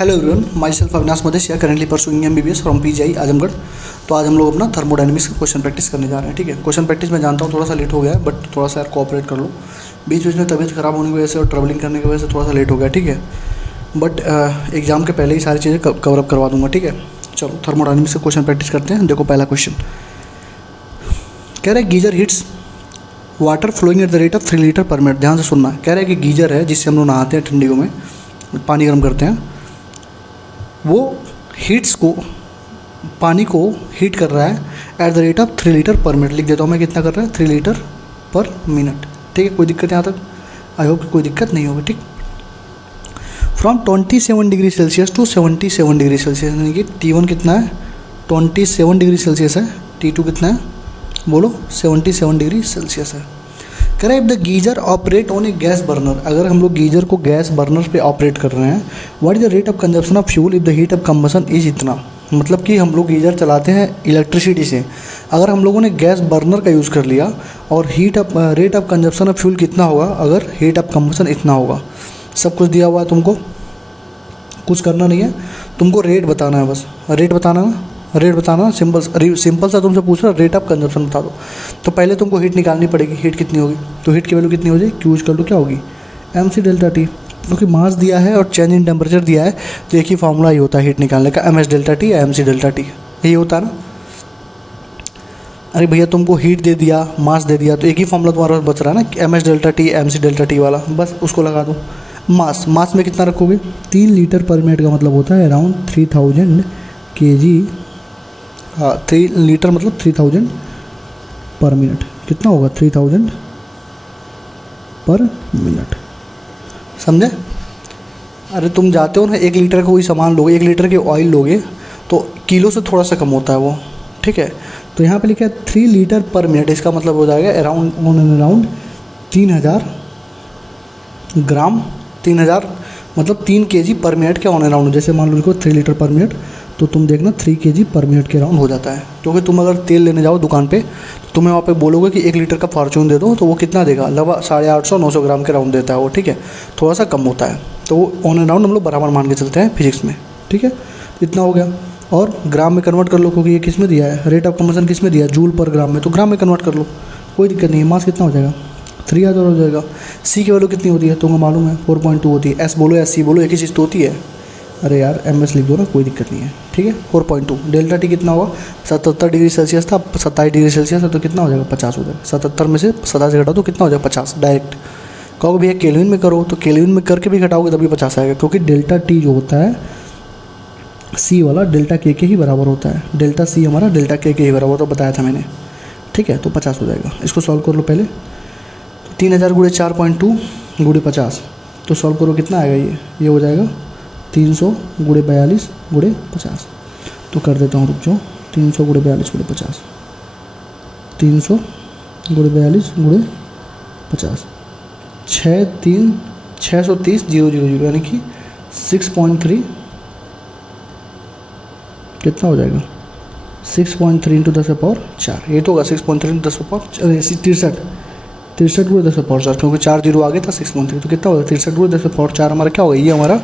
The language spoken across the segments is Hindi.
Hello everyone, myself Avinash Madeshiya, currently pursuing MBBS from PGI Azamgarh. तो आज हम लोग अपना थर्मोडायनेमिक्स का क्वेश्चन प्रैक्टिस करने जा रहे हैं। ठीक है, क्वेश्चन प्रैक्टिस मैं जानता हूँ थोड़ा सा लेट हो गया है, बट थोड़ा सा यार कोऑपरेट कर लो। बीच बीच में तबीयत ख़राब होने की वजह से और ट्रैवलिंग करने की वजह से थोड़ा सा लेट हो गया। ठीक है, बट एग्जाम के पहले ही सारी चीज़ें कवर अप करवा दूँगा। ठीक है, चलो थर्मोडायनेमिक्स का क्वेश्चन प्रैक्टिस करते हैं। देखो पहला क्वेश्चन कह रहा है geyser heats water flowing at the rate of 3 litre per minute. ध्यान से सुनना, कह रहा है कि गीजर है जिससे हम लोग नहाते हैं ठंडियों में, पानी गर्म करते हैं, वो हीट्स को, पानी को हीट कर रहा है eight the rate of 3 litre per minute. लिख देता हूँ मैं, कितना कर रहा है, 3 लीटर पर मिनट। ठीक है, कोई दिक्कत यहाँ तक? आई होप कोई दिक्कत नहीं होगी। ठीक, from 27 degree Celsius to 77 degree Celsius, यानी कि T1 कितना है, 27 डिग्री सेल्सियस है, T2 कितना है, बोलो, 77 डिग्री सेल्सियस है। कह रहा है if the geyser operate on A gas burner, अगर हम लोग गीजर को गैस बर्नर पे ऑपरेट कर रहे हैं, what is the rate of consumption of fuel if the heat of combustion is इतना। मतलब कि हम लोग गीजर चलाते हैं इलेक्ट्रिसिटी से, अगर हम लोगों ने गैस बर्नर का यूज़ कर लिया और rate of consumption of fuel कितना होगा अगर हीट ऑफ कंबसन इतना होगा। सब कुछ दिया हुआ है, तुमको कुछ करना नहीं है, तुमको रेट बताना है, बस रेट बताना है, रेट बताना। सिंपल सा तुमसे पूछ रहा, रेट ऑफ कंजप्शन बता दो। तो पहले तुमको हीट निकालनी पड़ेगी, हीट कितनी होगी, तो हीट की वैल्यू कितनी हो जाएगी, Q इक्वल टू क्या होगी, MC डेल्टा T, क्योंकि मास दिया है और चेंज इन टेम्परेचर दिया है, तो एक ही फार्मूला ही होता है हीट निकालने का, MS डेल्टा T या MC डेल्टा T, यही होता है ना। अरे भैया तुमको हीट दे दिया, मास दे दिया, तो एक ही फार्मूला तुम्हारे पास बच रहा है ना, MS delta T MC delta T वाला, बस उसको लगा दो। मास में कितना रखोगे, 3 लीटर पर मिनट का मतलब होता है अराउंड 3000 kg। 3 लीटर मतलब 3000 पर मिनट, कितना होगा, 3000 पर मिनट, समझे। अरे तुम जाते हो ना, 1 लीटर का कोई सामान लोगे, 1 लीटर के ऑयल लोगे तो किलो से थोड़ा सा कम होता है वो। ठीक है, तो यहाँ पे लिखा है 3 लीटर पर मिनट, इसका मतलब हो जाएगा अराउंड 3000 ग्राम, 3000 मतलब 3 kg पर मिनट के ऑन अराउंड। जैसे मान लो लिखो 3 लीटर पर मिनट, तो तुम देखना 3 kg पर मिनट के अराउंड हो जाता है। क्योंकि तुम अगर तेल लेने जाओ दुकान पे, तो तुम्हें वहाँ पे बोलोगे कि 1 लीटर का फॉर्चून दे दो, तो वो कितना देगा, लगभग 850-900 ग्राम के राउंड देता है वो। ठीक है, थोड़ा सा कम होता है, तो वो ऑन अराउंड हम लोग बराबर मान के चलते हैं फिजिक्स में। ठीक है, इतना हो गया, और ग्राम में कन्वर्ट कर लो, क्योंकि ये किस में दिया है, रेट ऑफ कंबसन किस में दिया है, जूल पर ग्राम में, तो ग्राम में कन्वर्ट कर लो, कोई दिक्कत नहीं है। मास कितना हो जाएगा, 3000 हो जाएगा। C की वैल्यू कितनी होती है तुमको मालूम है, 4.2 होती है। S बोलो या C बोलो, एक ही चीज़ तो होती है। अरे यार MS लिख दो ना, कोई दिक्कत नहीं है। ठीक है, 4.2। डेल्टा T कितना होगा, 77 डिग्री सेल्सियस था, 27 डिग्री सेल्सियस है, तो कितना हो जाएगा, 50 हो जाएगा। 77 में से 87 घटा तो कितना हो जाएगा, 50। डायरेक्ट कहोगे भैया केल्विन में करो, तो केल्विन में करके भी घटाओगे तभी 50 आएगा, क्योंकि डेल्टा T जो होता है C वाला डेल्टा K के ही बराबर होता है। डेल्टा C हमारा डेल्टा K के ही बराबर, तो बताया था मैंने। ठीक है, तो 50 हो जाएगा। इसको सॉल्व कर लो पहले, 3000 गुणे 4.2 गुणे 50, तो सॉल्व करो कितना आएगा, ये हो जाएगा 300 गुणे 42 गुणे 50। तो कर देता हूँ, रुक जाओ, 300 गुणे 42 गुणे 50, 300 गुणे 42 गुणे 50, 630,000, यानी कि 6.3, कितना हो जाएगा, 6.3 इंटू 10⁴, ये तो होगा 6.3 इंटू 10⁴, 63 गुणे 10⁴, क्योंकि 4 जीरो आ गया था 6.3, तो कितना होगा, 63 गुणे 10⁴, हमारा क्या होगा, ये हमारा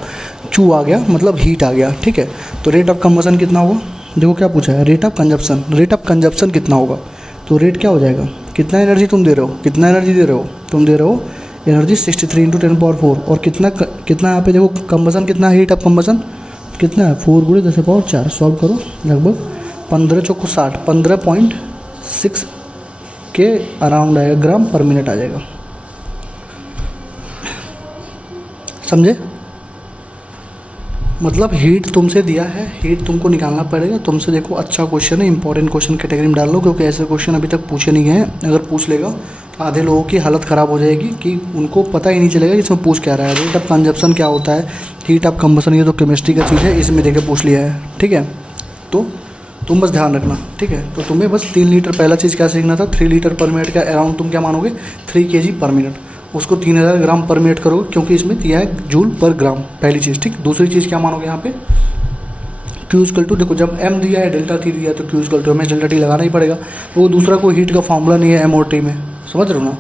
Q आ गया, मतलब हीट आ गया। ठीक है, तो रेट ऑफ कंबसन कितना होगा, देखो क्या पूछा है, रेट ऑफ कंजप्शन कितना होगा, तो रेट क्या हो जाएगा, कितना एनर्जी तुम दे रहे हो, कितना एनर्जी दे रहे हो, तुम दे रहे हो एनर्जी 63 इंटू 10⁴, और कितना यहाँ पे देखो कंबसन कितना है, हीट ऑफ कंबसन कितना है, 4 गुणे 10⁴। सॉल्व करो, लगभग 15 चौको 60, 15.6 के अराउंड आएगा, ग्राम पर मिनट आ जाएगा। समझे, मतलब हीट तुमसे दिया है, हीट तुमको निकालना पड़ेगा तुमसे। देखो अच्छा क्वेश्चन है, इंपॉर्टेंट क्वेश्चन कैटेगरी में डाल लो, क्योंकि ऐसे क्वेश्चन अभी तक पूछे नहीं हैं। अगर पूछ लेगा आधे लोगों की हालत ख़राब हो जाएगी, कि उनको पता ही नहीं चलेगा कि इसमें पूछ क्या रहा है। रेट ऑफ कंजप्शन क्या होता है, हीट ऑफ कंबसन, ये तो केमिस्ट्री का चीज़ है, इसमें देके पूछ लिया है। ठीक है, तो तुम बस ध्यान रखना। ठीक है, तो तुम्हें बस 3 लीटर, पहला चीज़ क्या सीखना था, 3 लीटर पर मिनट का अराउंड तुम क्या मानोगे, 3 kg पर मिनट, उसको 3000 ग्राम पर मिनट करोगे, क्योंकि इसमें दिया है जूल पर ग्राम, पहली चीज़। ठीक, दूसरी चीज़ क्या मानोगे यहाँ पे, Q इक्वल टू, देखो जब M दिया है डेल्टा T दिया है, तो Q equal to MS delta T लगाना ही पड़ेगा। तो वो दूसरा कोई हीट का फॉर्मूला नहीं है M और T में, समझ रहे हो ना।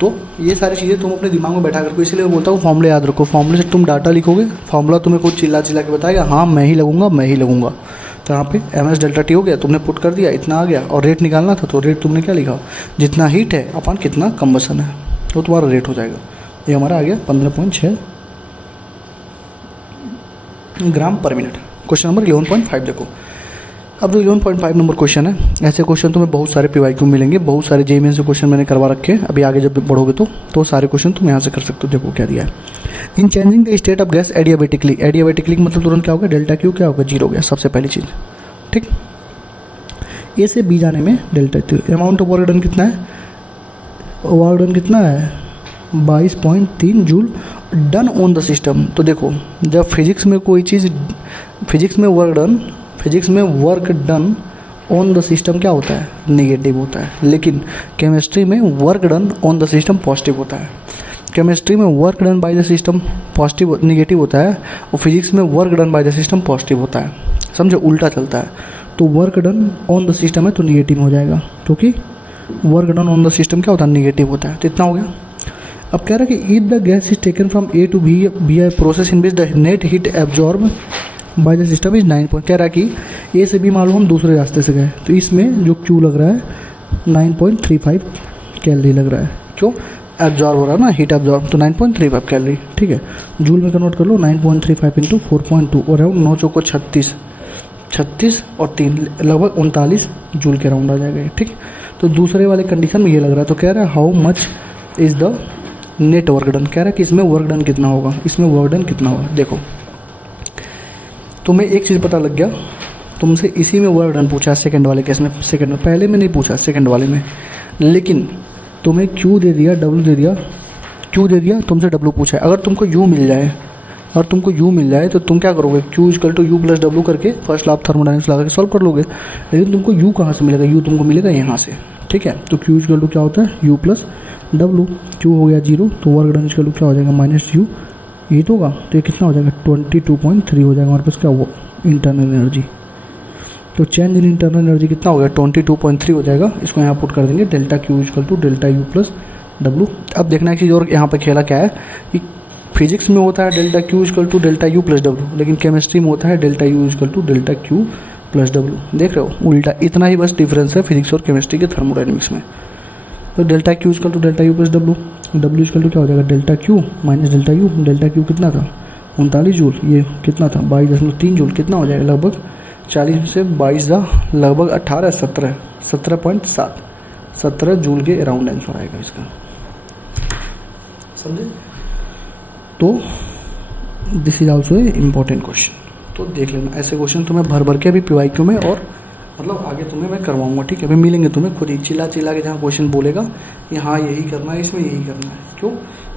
तो ये सारी चीज़ें तुम अपने दिमाग में बैठा कर, इसलिए मैं बोलता हूँ फॉर्मूले याद रखो। फॉर्मूले से तुम डाटा लिखोगे, फॉर्मूला तुम्हें कुछ चिल्ला चिल्ला के बताएगा, हाँ मैं ही लगूंगा मैं ही लगूंगा। तो यहाँ पे एम एस डेल्टा टी हो गया, तुमने पुट कर दिया, इतना आ गया, और रेट निकालना था तो रेट तुमने क्या लिखा, जितना हीट है अपन कितना कंबसन है, तो तुम्हारा रेट हो जाएगा। ये हमारा आ गया 15.6 ग्राम पर मिनट। क्वेश्चन नंबर 11.5 देखो। अब जो 11.5 नंबर क्वेश्चन है, ऐसे क्वेश्चन तुम्हें बहुत सारे पीवाईक्यू मिलेंगे, बहुत सारे जेईई मेंस से क्वेश्चन मैंने करवा रखे हैं। अभी आगे जब बढ़ोगे तो सारे क्वेश्चन तुम यहाँ से कर सकते हो। देखो क्या दिया है, इन changing the state of gas adiabatically. Adiabatically मतलब तुरंत क्या होगा, डेल्टा क्यू क्या होगा, जीरो हो गया सबसे पहली चीज़, ठीक। ए से बी जाने में delta Q, amount of work done कितना है, वर्क डन कितना है 22.3 joule done on the system. तो देखो जब फिजिक्स में कोई चीज़, फिजिक्स में work done on the system क्या होता है, नेगेटिव होता है, लेकिन केमिस्ट्री में work done on the system positive होता है। केमिस्ट्री में work done by the system positive negative होता है, और फिजिक्स में work done by the system positive होता है। समझो, उल्टा चलता है। तो work done on the system है तो निगेटिव हो जाएगा, क्योंकि work done on the system क्या होता है, निगेटिव होता है। तो इतना हो गया। अब कह रहा है कि if the gas is taken from A to B B process in which the net heat absorb by the system is 9 कह रहा है कि ए से बी मालूम हम दूसरे रास्ते से गए, तो इसमें जो क्यू लग रहा है 9.35 कैलोरी लग रहा है। क्यों, एब्जॉर्ब हो रहा है ना, हीट एब्जॉर्ब, तो 9.35 कैलोरी, ठीक है। जूल में कन्वर्ट कर लो, 9.35 इंटू 4.2 और अराउंड 9 चौको 36 और 3 लगभग 39 जूल के राउंड आ जाएगा, ठीक। तो दूसरे वाले कंडीशन में ये लग रहा है। तो कह रहा है how much is the net work done, कह रहा है कि इसमें वर्क डन कितना होगा, इसमें वर्क डन कितना होगा। देखो तुम्हें एक चीज़ पता लग गया, तुमसे इसी में वर्क डन पूछा सेकंड वाले केस में, सेकंड में, पहले में नहीं पूछा सेकंड वाले में, लेकिन तुम्हें क्यू दे दिया, डब्ल्यू दे दिया, क्यू दे दिया, तुमसे डब्ल्यू पूछा है। अगर तुमको यू मिल जाए, तो तुम क्या करोगे, Q equal to U plus W करके फर्स्ट लॉ ऑफ थर्मोडायनेमिक्स लगा के सॉल्व कर लोगे। लेकिन तुमको यू कहाँ से मिलेगा, यू तुमको मिलेगा यहाँ से, ठीक है। तो क्यू इक्वल टू क्या होता है, यू प्लस डब्ल्यू, क्यू हो गया 0, तो वर्क डन इक्वल टू क्या हो जाएगा, माइनस यू, ये तो होगा। तो ये कितना हो जाएगा, 22.3 हो जाएगा हमारे पास क्या वो इंटरनल एनर्जी। तो चेंज इन इंटरनल एनर्जी कितना हो गया, 22.3 हो जाएगा। इसको यहाँ पुट कर देंगे, delta Q equal to delta U plus W. अब देखना एक चीज़ और यहाँ पर खेला क्या है कि फिजिक्स में होता है delta Q equal to delta U plus W, लेकिन केमिस्ट्री में होता है delta U equal to delta Q plus W. देख रहे हो, उल्टा, इतना ही बस डिफरेंस है फिजिक्स और केमिस्ट्री के थर्मोडायनेमिक्स में। तो delta Q equal to delta U plus W, W equal to क्या हो जाएगा, delta Q minus delta U. Delta Q कितना था 39 जूल, ये कितना था 22.3 जूल, कितना हो जाएगा लगभग 40 से 22 लगभग 18 17.7 17 जूल के अराउंड आंसर आएगा इसका, समझे। तो this is also a important question, तो देख लेना। ऐसे क्वेश्चन तुम्हें भर भर के अभी पीवाईक्यू में और मतलब आगे तुम्हें मैं करवाऊंगा, ठीक है। अभी मिलेंगे तुम्हें खुद ही चिल्ला के जहाँ क्वेश्चन बोलेगा कि हाँ यही करना है, इसमें यही करना है। क्यों,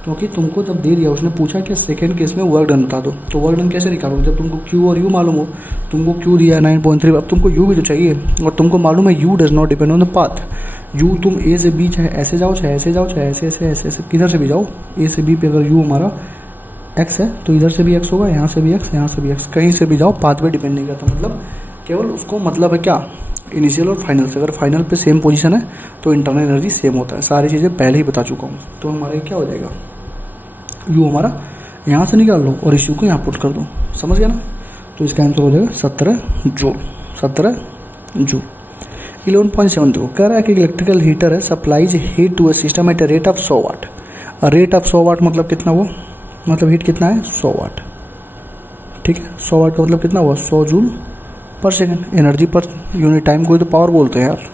क्योंकि तुमको जब दे दिया, उसने पूछा कि सेकंड केस में वर्क डन बता दो, तो वर्क डन कैसे निकालोगे जब तुमको क्यू और यू मालूम हो। तुमको क्यू दिया है 9.3, अब तुमको यू भी तो चाहिए, और तुमको मालूम है you does not depend on the path. You तुम ए से बी चाहे ऐसे जाओ, चाहे ऐसे जाओ, चाहे ऐसे ऐसे ऐसे ऐसे किधर से भी जाओ, ए से बी पे अगर यू हमारा एक्स है तो इधर से भी एक्स होगा, यहाँ से भी एक्स, यहाँ से भी एक्स, कहीं से भी जाओ पाथ पे डिपेंड नहीं करता। मतलब केवल उसको मतलब है क्या, इनिशियल और फाइनल से। अगर फाइनल पे सेम पोजीशन है तो इंटरनल एनर्जी सेम होता है। सारी चीज़ें पहले ही बता चुका हूँ। तो हमारा ये क्या हो जाएगा, यू हमारा यहाँ से निकाल लो और इस यू को यहाँ पुट कर दो, समझ गया ना। तो इसका आंसर हो जाएगा 17 जूल। 11.7 देखो, कह रहा है कि इलेक्ट्रिकल हीटर है, supplies heat to a system at a rate of 100 watt. Rate of 100 watt मतलब कितना हुआ, मतलब हीट कितना है 100 वाट, ठीक है। 100 वाट का मतलब कितना हुआ 100 जूल पर second. Energy per unit time को तो पावर बोलते हैं यार,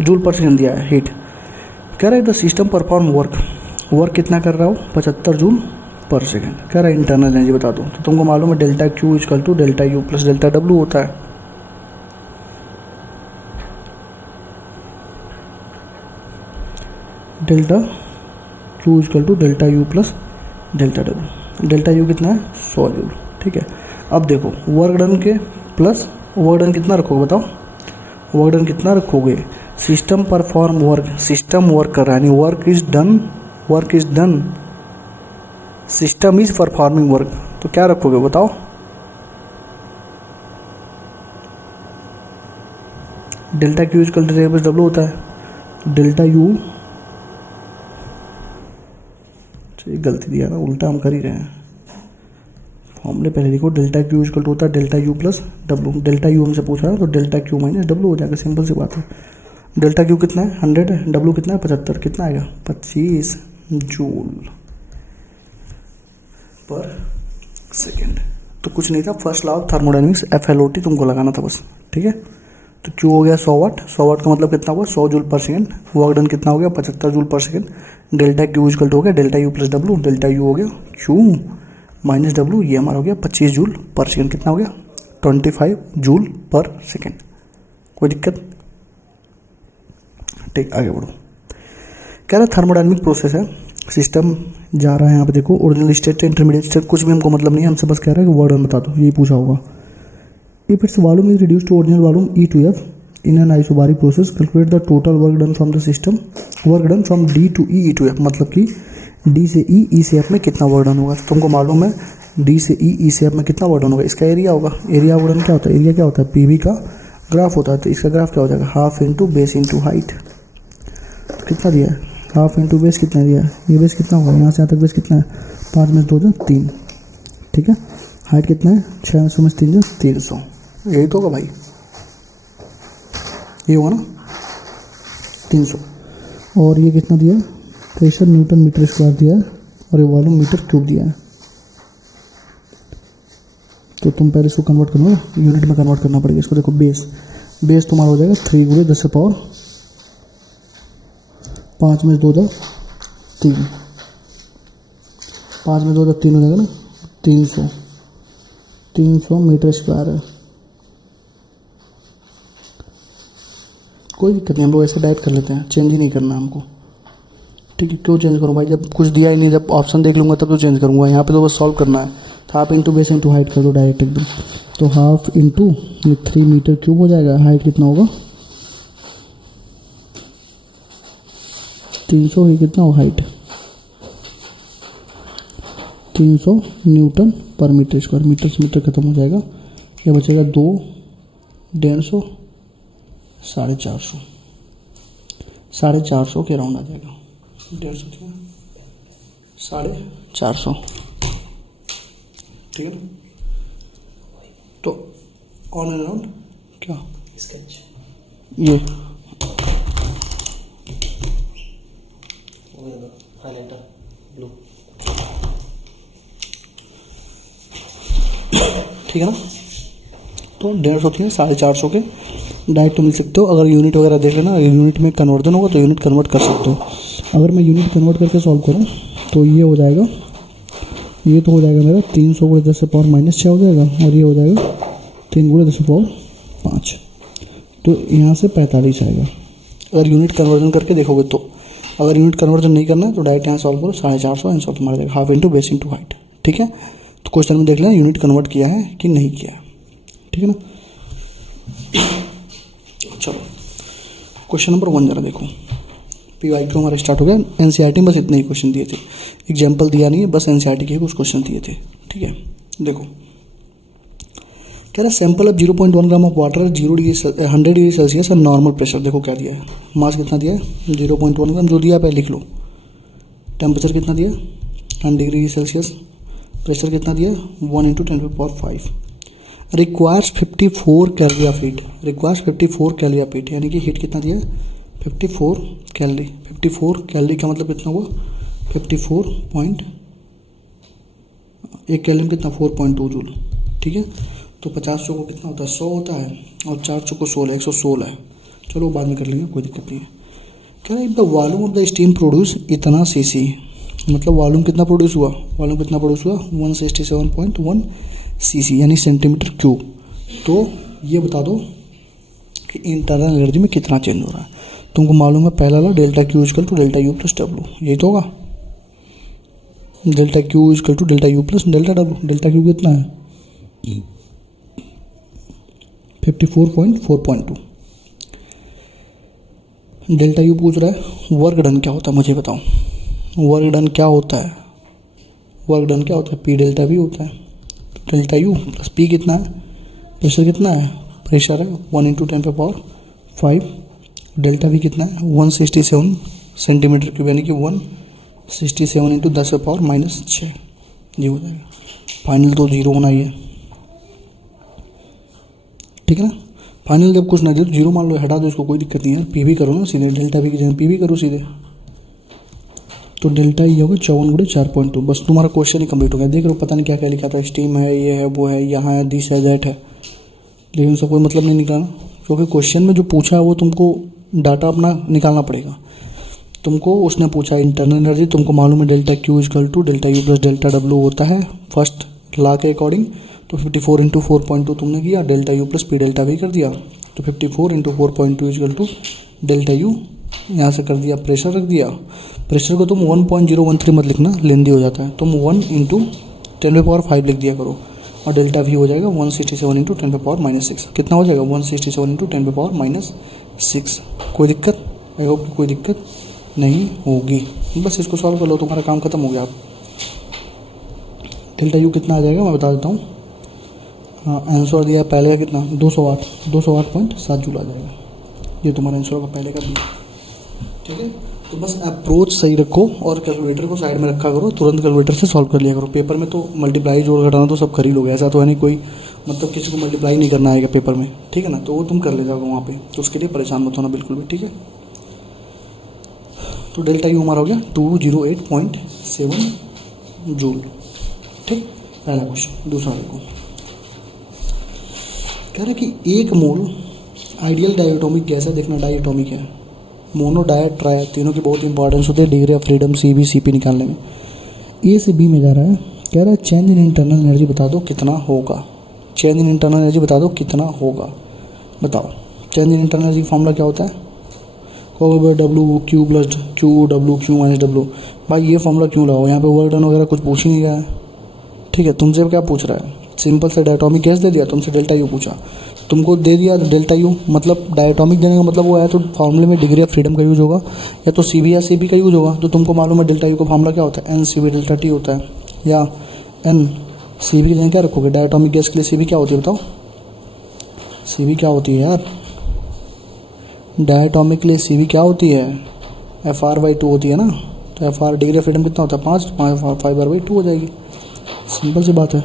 जूल पर सेकंड दिया है हीट। कह रहा है द सिस्टम परफॉर्म वर्क कितना कर रहा हो 75 जूल पर सेकंड। कह रहा है इंटरनल एनर्जी बता दो, तो तुमको मालूम है delta Q equal to delta U plus delta W होता है। Delta Q equal to delta U plus delta W. Delta U कितना है 100 जूल, ठीक है। अब देखो वर्क डन के प्लस वर्क डन कितना रखोगे बताओ, वर्क डन कितना रखोगे, system perform work, system work कर रहा है, यानी work is done, system is performing work, तो क्या रखोगे बताओ, delta Q equal to W होता है, डेल्टा यू ये गलती दिया ना, उल्टा हम कर ही रहे हैं। फॉर्मूले पहले लिखो, डेल्टा क्यू इक्वल टू होता है delta U plus W. Delta you हमसे पूछ रहा है तो डेल्टा क्यू माइनस डब्लू हो जाएगा, सिंपल सी बात है। डेल्टा क्यू कितना है 100 है, डब्लू कितना है 75, कितना आएगा 25 जूल पर सेकेंड। तो कुछ नहीं था, first law of thermodynamics FLOT तुमको लगाना था बस, ठीक है। तो क्यू हो गया 100 वाट, 100 वाट का मतलब कितना हुआ 100 joule per second. Work done कितना हो गया 75 joule per second. Delta Q equal to हो गया delta U plus W, delta U हो गया क्यू माइनस डब्लू, ये हमारा हो गया 25 जूल पर सेकेंड, कितना हो गया 25 जूल पर सेकेंड। कोई दिक्कत? ठीक, आगे बढ़ो। कह रहा थर्मोडायनेमिक प्रोसेस है, सिस्टम जा रहा है यहाँ पे देखो, ओरिजिनल स्टेट से इंटरमीडिएट स्टेट कुछ भी हमको मतलब नहीं है, हमसे बस कह रहा है कि वर्ड डन बता दो, यही पूछा होगा। If its volume is reduce to original volume E to F in an isobaric process, calculate the total work done from the system, work done from D to E to F, मतलब कि D से E से F में कितना वर्क डन होगा। तो तुमको मालूम है D से E से F में कितना वर्क डन होगा, इसका एरिया होगा। एरिया वर्क डन क्या होता है, एरिया क्या होता है PV का ग्राफ होता है, तो इसका ग्राफ क्या हो जाएगा half into base into height. कितना दिया है हाफ इंटू बेस, कितना दिया है, ये बेस कितना होगा, यहाँ से यहाँ तक बेस कितना है 5 में 2 3, ठीक है। हाइट कितना है 600 में 3 300, यही तो होगा भाई, ये होगा ना 300। और ये कितना दिया है, प्रेशर न्यूटन मीटर स्क्वायर दिया है, और ये वॉल्यूम मीटर क्यूब दिया है। तो तुम पहले इसको कन्वर्ट करो, यूनिट में कन्वर्ट करना पड़ेगा इसको। देखो बेस तुम्हारा हो जाएगा 3 × 10 पावर 5 में 2 3, 5 में 2 3 हो जाएगा ना 300 मीटर स्क्वायर है। कोई दिक्कत नहीं, हम लोग ऐसे डायरेक्ट कर लेते हैं, चेंज ही नहीं करना हमको, ठीक है। क्यों चेंज करूँ भाई, जब कुछ दिया ही नहीं, जब ऑप्शन देख लूँगा तब तो चेंज करूँगा। यहाँ पे तो बस सॉल्व करना है। Half into base into height कर दो डायरेक्ट एकदम। तो हाफ इंटू 3 मीटर क्यूब हो जाएगा, हाइट कितना होगा 300 ही, कितना होगा हाइट 300 न्यूटन पर मीटर स्क्वायर। मीटर से मीटर खत्म हो जाएगा, ये बचेगा 2 150 450, 450 के राउंड आ जाएगा, 150 450, ठीक है ना। तो ऑन एंड अराउंड क्या स्केच, ये हाइलाइटर ब्लू, ठीक है ना। तो 150 के 450 के डायरेक्ट मिल सकते हो। अगर यूनिट वगैरह देख लेना, यूनिट में कन्वर्जन होगा तो यूनिट कन्वर्ट कर सकते हो। अगर मैं यूनिट कन्वर्ट करके सॉल्व करूँ तो ये हो जाएगा, ये तो हो जाएगा मेरा 300 × 10 पावर -6 हो जाएगा, और ये हो जाएगा 3 × 10 पावर 5, तो यहाँ से 45 आएगा। अगर यूनिट कन्वर्जन करके देखोगे तो, अगर यूनिट कन्वर्जन नहीं करना है तो डायरेक्ट यहाँ सॉल्व करो, 450 आंसर तुम्हारा जाएगा, half into base into height, ठीक है। तो क्वेश्चन में देख लेना यूनिट कन्वर्ट किया है कि नहीं किया है, ठीक है ना। चलो क्वेश्चन नंबर 1 जरा देखो। PYQ हमारा स्टार्ट हो गया। NCERT में बस इतने ही क्वेश्चन दिए थे, एग्जाम्पल दिया नहीं है, बस NCERT के कुछ क्वेश्चन दिए थे, ठीक है। देखो कह रहा है sample of 0.1 gram of water 100 degree Celsius और नॉर्मल प्रेशर। देखो क्या दिया है, मास कितना दिया है 0.1 ग्राम, जो दिया पहले लिख लो। टेम्परेचर कितना दिया 10 डिग्री सेल्सियस, प्रेशर कितना दिया 1 × 10⁵। Requires 54 calorie of heat, requires 54 calorie of heat, यानी कि हीट कितना दिया 54 कैलोरी। 54 कैलोरी का मतलब कितना हुआ 54 पॉइंट, एक कैलोरी कितना 4.2 जूल, ठीक है। तो 50 चौको कितना होता है 100 होता है, और 4 चौको 16 116 है। चलो बाद में कर लेंगे, कोई दिक्कत नहीं है। कह रहा है the volume of the steam produce इतना cc, मतलब वॉल्यूम कितना प्रोड्यूस हुआ, वॉल्यूम कितना प्रोड्यूस हुआ 167.1 cc यानी सेंटीमीटर क्यूब। तो ये बता दो कि इंटरनल एनर्जी में कितना चेंज हो रहा है। तुमको मालूम है पहला वाला delta Q equal to delta U plus W, यही तो होगा। Delta Q equal to delta U plus delta W. Delta Q कितना है 54.4.2। डेल्टा यू पूछ रहा है वर्क डन क्या होता है, मुझे बताओ वर्क डन क्या होता है। वर्क डन क्या होता है, पी डेल्टा वी होता है। डेल्टा यू प्लस पी कितना है, प्रेशर कितना है, प्रेशर है 1 × 10⁵। डेल्टा वी कितना है 167 सेंटीमीटर क्यूब, यानी कि 1 67 इंटू 10⁻⁻6 ये हो जाएगा। फाइनल तो 0 होना ही है, ठीक है ना। फाइनल जब कुछ ना दे तो 0 मान लो, हटा दो इसको, कोई दिक्कत नहीं है। पी भी करो ना सीधे, डेल्टा वी की जगह पी भी करो सीधे, तो डेल्टा ये होगा 54/4.2। बस तुम्हारा क्वेश्चन ही कंप्लीट हो गया। देख रहे हो पता नहीं क्या क्या लिखा था, स्टीम है, ये है, वो है, यहाँ है, दिस है, दैट है, लेकिन उसका कोई मतलब नहीं निकालना, क्योंकि क्वेश्चन में जो पूछा है वो तुमको डाटा अपना निकालना पड़ेगा। तुमको उसने पूछा इंटरनल एनर्जी, तुमको मालूम है delta Q equal to delta U plus delta W होता है फर्स्ट लॉ के अकॉर्डिंग। तो 54 इंटू 4.2 तुमने किया, delta U plus P delta V कर दिया, तो 54 into 4.2 equal to delta U, यहाँ से कर दिया, प्रेशर रख दिया। प्रेशर को तुम 1.013 मत लिखना, लेंदी हो जाता है, तुम 1 इंटू 10⁵ लिख दिया करो, और डेल्टा वी हो जाएगा 167 इंटू 10⁻⁻6। कितना हो जाएगा 167 इंटू 10⁻⁻6। कोई दिक्कत? आई होप कोई दिक्कत नहीं होगी। बस इसको सॉल्व कर लो, तुम्हारा काम खत्म हो गया। आप डेल्टा यू कितना आ जाएगा मैं बता देता हूँ। हाँ, आंसर दिया पहले का कितना, 208.7 जूल आ जाएगा। ये तुम्हारा आंसर होगा पहले का भी, ठीक है। तो बस अप्रोच सही रखो और कैलकुलेटर को साइड में रखा करो, तुरंत कैलकुलेटर से सॉल्व कर लिया करो। पेपर में तो मल्टीप्लाई जोड़ घटाना तो सब कर ही लोगे, ऐसा तो है नहीं कोई मतलब किसी को मल्टीप्लाई नहीं करना आएगा पेपर में, ठीक है ना। तो वो तुम कर ले जाओगे वहाँ पे, तो उसके लिए परेशान मत होना बिल्कुल भी, ठीक है। तो डेल्टा यू हमारा हो गया 208.7 जूल, ठीक। पहला क्वेश्चन। दूसरा देखो, कह रहा है कि एक मोल आइडियल डायटोमिक गैस है। देखना डायटोमिक है, मोनो डायट ट्राई, तीनों की बहुत इंपॉर्टेंस होती है degree of freedom C P निकालने में। ए से बी में जा रहा है, कह रहा है चेंज इन इंटरनल एनर्जी बता दो कितना होगा। चेंज इन इंटरनल एनर्जी बता दो कितना होगा, बताओ। Change in internal energy formula क्या होता है? कहोगे W Q plus Q, W Q minus W. भाई ये फॉर्मूला क्यों लगाओ, यहाँ पे वर्क डन वगैरह कुछ पूछ ही नहीं रहा है, ठीक है। तुमसे क्या पूछ रहा है, सिंपल से डायटोमिक गैस दे दिया, तुमसे डेल्टा यू पूछा, तुमको दे दिया डेल्टा यू, मतलब डायटोमिक देने का मतलब वो है तो फॉर्मूले में डिग्री ऑफ फ्रीडम का यूज़ होगा, या तो सी बी या सी बी का यूज़ होगा। तो तुमको मालूम है डेल्टा यू का फॉर्मूला क्या होता है, N C v delta T होता है, या एन सी बी की जगह क्या रखोगे, डायटोमिक गैस के लिए सी बी क्या होती है बताओ, सी बी क्या होती है यार, डायटोमिक के लिए सी बी क्या होती है, FR/2 होती है ना। तो FR डिग्री ऑफ फ्रीडम कितना होता है 5, 5R/2 हो जाएगी, सिंपल सी बात है।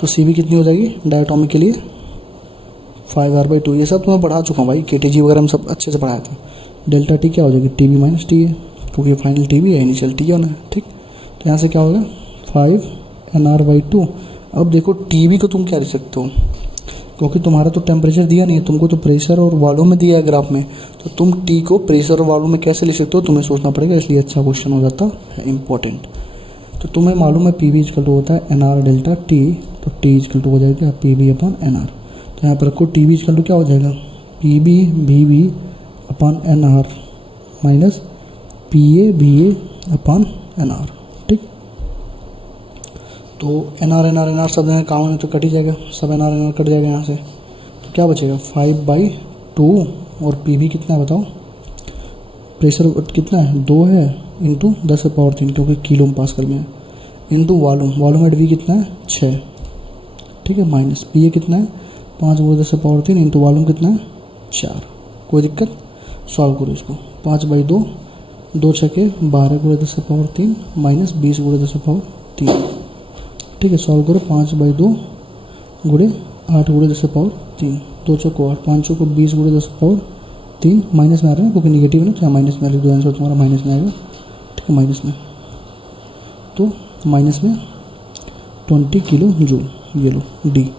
तो सी बी कितनी हो जाएगी डायटोमिक के लिए 5R/2। ये सब तो मैं पढ़ा चुका हूँ भाई, KTG वगैरह में सब अच्छे से पढ़ाया था। डेल्टा टी क्या हो जाएगी, TB माइनस टी है, क्योंकि ये फाइनल TB है, इनिशियल टी होना है, ठीक। तो यहाँ से क्या होगा 5NR/2। अब देखो TB को तुम क्या लिख सकते हो, क्योंकि तुम्हारा तो टेम्परेचर दिया नहीं है, तुमको तो प्रेशर और वॉल्यूम में दिया है ग्राफ में, तो तुम टी को प्रेशर और वॉल्यूम में कैसे लिख सकते हो, तुम्हें सोचना पड़ेगा, इसलिए अच्छा क्वेश्चन हो जाता है इंपॉर्टेंट। तो तुम्हें मालूम है PB इक्वल टू होता है NR डेल्टा टी, तो T इक्वल टू हो जाएगा PB/NR। तो यहाँ पर रखो TB इक्वल टू क्या हो जाएगा, PB/NR माइनस PA/NR, ठीक। तो NR सब जगह काम है तो कट ही जाएगा, सब NR कट जाएगा यहाँ से, तो क्या बचेगा 5/2, और PB कितना है बताओ, प्रेशर कितना है 2 है, इंटू 10⁻3 क्योंकि किलो में पास्कल में है, इंटू वॉल्यूम एट V कितना है 6, ठीक है, माइनस PA कितना है 5/10⁻3 इंटू वॉल्यूम कितना है 4। कोई दिक्कत? सॉल्व करो इसको, 5/2, 2 छके 12/10⁻3 माइनस 20/10⁻3, ठीक है। सॉल्व करो 5/2 गुणे 8/10⁻3, 2 चौको 8, 5 चौको 20/10⁻3, माइनस में आ रहा है क्योंकि निगेटिव है ना, तो माइनस में आ रहा है, आंसर तुम्हारा माइनस में आएगा, ठीक है, माइनस में। तो माइनस में 20 किलो जूल, ये लो डी,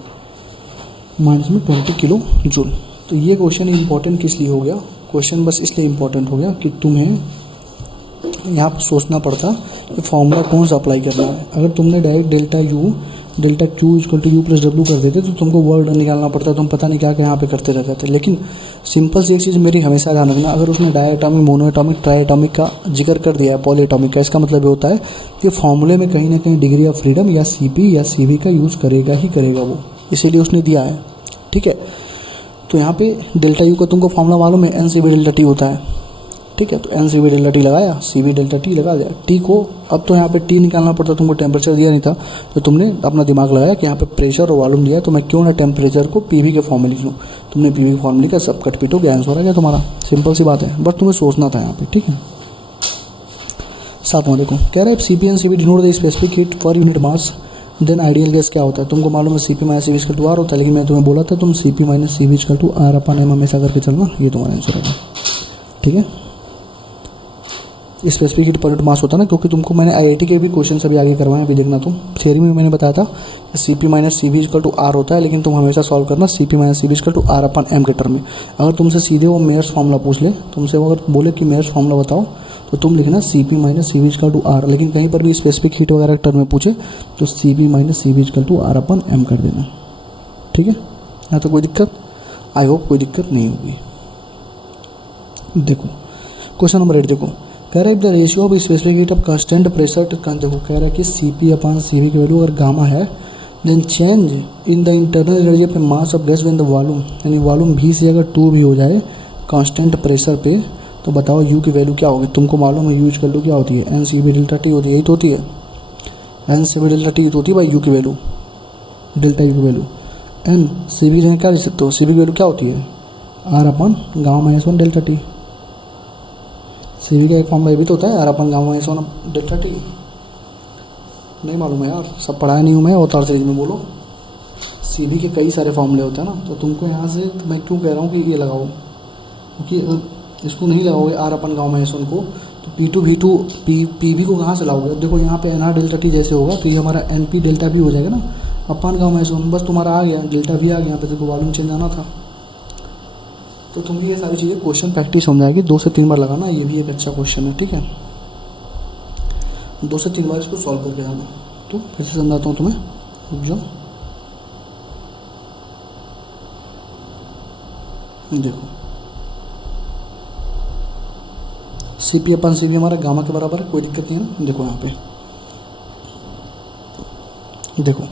माइनस में 20 किलो जूल। तो ये क्वेश्चन इंपॉर्टेंट किस लिए हो गया, क्वेश्चन बस इसलिए इंपॉर्टेंट हो गया कि तुम्हें यहाँ पर सोचना पड़ता कि फॉर्मूला कौन सा अप्लाई करना है। अगर तुमने direct delta Q equal to U plus W कर देते तो तुमको वर्ड निकालना पड़ता, तुम पता नहीं क्या क्या यहाँ पे करते रह जाते। लेकिन सिंपल सी एक चीज़ मेरी हमेशा ध्यान रखना, अगर उसने डायटोमिक, मोनोएटॉमिक, ट्राइएटॉमिक का जिक्र कर दिया है, पॉलीएटॉमिक का, इसका मतलब ये होता है कि फॉर्मूले में कहीं ना कहीं डिग्री ऑफ फ्रीडम या CP या CV का यूज़ करेगा ही करेगा वो, इसीलिए उसने दिया है, ठीक है। तो यहाँ पे डेल्टा यू का तुमको फॉर्मूला मालूम है, NCV डेल्टा टी होता है, ठीक है। तो NCV डेल्टा टी लगाया, CV डेल्टा टी लगा दिया, टी को अब तो यहाँ पे टी निकालना पड़ता, तुमको टेम्परेचर दिया नहीं था, तो तुमने अपना दिमाग लगाया कि यहाँ पे प्रेशर और वॉल्यूम दिया है, तो मैं क्यों ना टेम्परेचर को PV के फॉर्म में लिख लूँ। तुमने PV के फॉर्म लिखा, सब कट पीट हो गया, आंसर आ गया तुम्हारा, सिंपल सी बात है, बस तुम्हें सोचना था यहाँ पे, ठीक है। सातवां देखो, कह रहा है C P and C v denote the specific heat per unit mass, then ideal gas क्या होता है। तुमको मालूम है C P minus C v equal to R होता है, लेकिन मैं तुम्हें बोला था तुम C P minus C v equal to R upon M हमेशा करके चलना, ये तुम्हारा आंसर होगा। ठीक है, specific heat per unit mass होता है ना, क्योंकि तुमको मैंने आईआईटी के भी क्वेश्चन अभी आगे करवाए, अभी देखना तुम। थियरी में मैंने बताया था कि C P minus C v equal to R होता है, लेकिन तुम हमेशा सॉल्व करना C P minus C v equal to R upon M के टर्म में। अगर तुमसे सीधे वो मेयर्स फार्मूला पूछ ले, तुमसे वो अगर बोले कि मेयर्स फार्मूला बताओ, तो तुम लिखना C P minus C v equal to R, लेकिन कहीं पर भी स्पेसिफिक हीट वगैरह टर्म में पूछे तो C P minus C v equal to R upon M कर देना। ठीक है, यहाँ तो कोई दिक्कत, आई होप कोई दिक्कत नहीं होगी। देखो क्वेश्चन नंबर 8 देखो, कह रहा है the ratio of specific heat of constant pressure to, देखो कह रहा है कि C P upon C v की वैल्यू अगर गामा है, then change in the internal energy of mass of gas when the volume, यानी वॉल्यूम भी से अगर 2 भी हो जाए कांस्टेंट प्रेशर पे, तो बताओ यू की वैल्यू क्या होगी। तुमको मालूम है यू इक्वल टू क्या होती है, N C v delta T होती है, यही तो होती है, N C v delta T तो होती है भाई यू की वैल्यू, डेल्टा यू की वैल्यू। एन सी बी की जगह क्या लिख सकते हो, सी बी की वैल्यू क्या होती है, R upon gamma minus 1 delta T. C v का एक फॉर्मूला ये भी तो होता है, R upon gamma minus 1 delta T. नहीं मालूम है यार, सब पढ़ाया नहीं हूँ मैं, अवतार सीरीज में बोलो। सी बी के कई सारे फॉर्मूले होते हैं ना, तो तुमको यहाँ से मैं क्यों कह रहा हूँ कि ये लगाओ, क्योंकि अगर इसको नहीं लगाओगे आर अपन गामा माइनस 1 को, तो P two V two P v को कहाँ से लाओगे। अब देखो यहाँ पे एन आर डेल्टा टी जैसे होगा, तो ये हमारा एन पी डेल्टा भी हो जाएगा ना, अपन गामा माइनस 1, बस तुम्हारा आ गया डेल्टा भी आ गया। यहाँ पे देखो वॉल्यूम चेंज आना था, तो तुम्हें ये सारी चीज़ें क्वेश्चन प्रैक्टिस हो जाएगी, 2 से 3 बार लगाना, ये भी एक अच्छा क्वेश्चन है। ठीक है, 2 से 3 बार इसको सॉल्व करके आना। तो फिर से समझाता हूँ तुम्हें, रुक जाओ। देखो सी पी अपन सी बी हमारा गामा के बराबर है, कोई दिक्कत नहीं है ना। देखो यहाँ पे देखो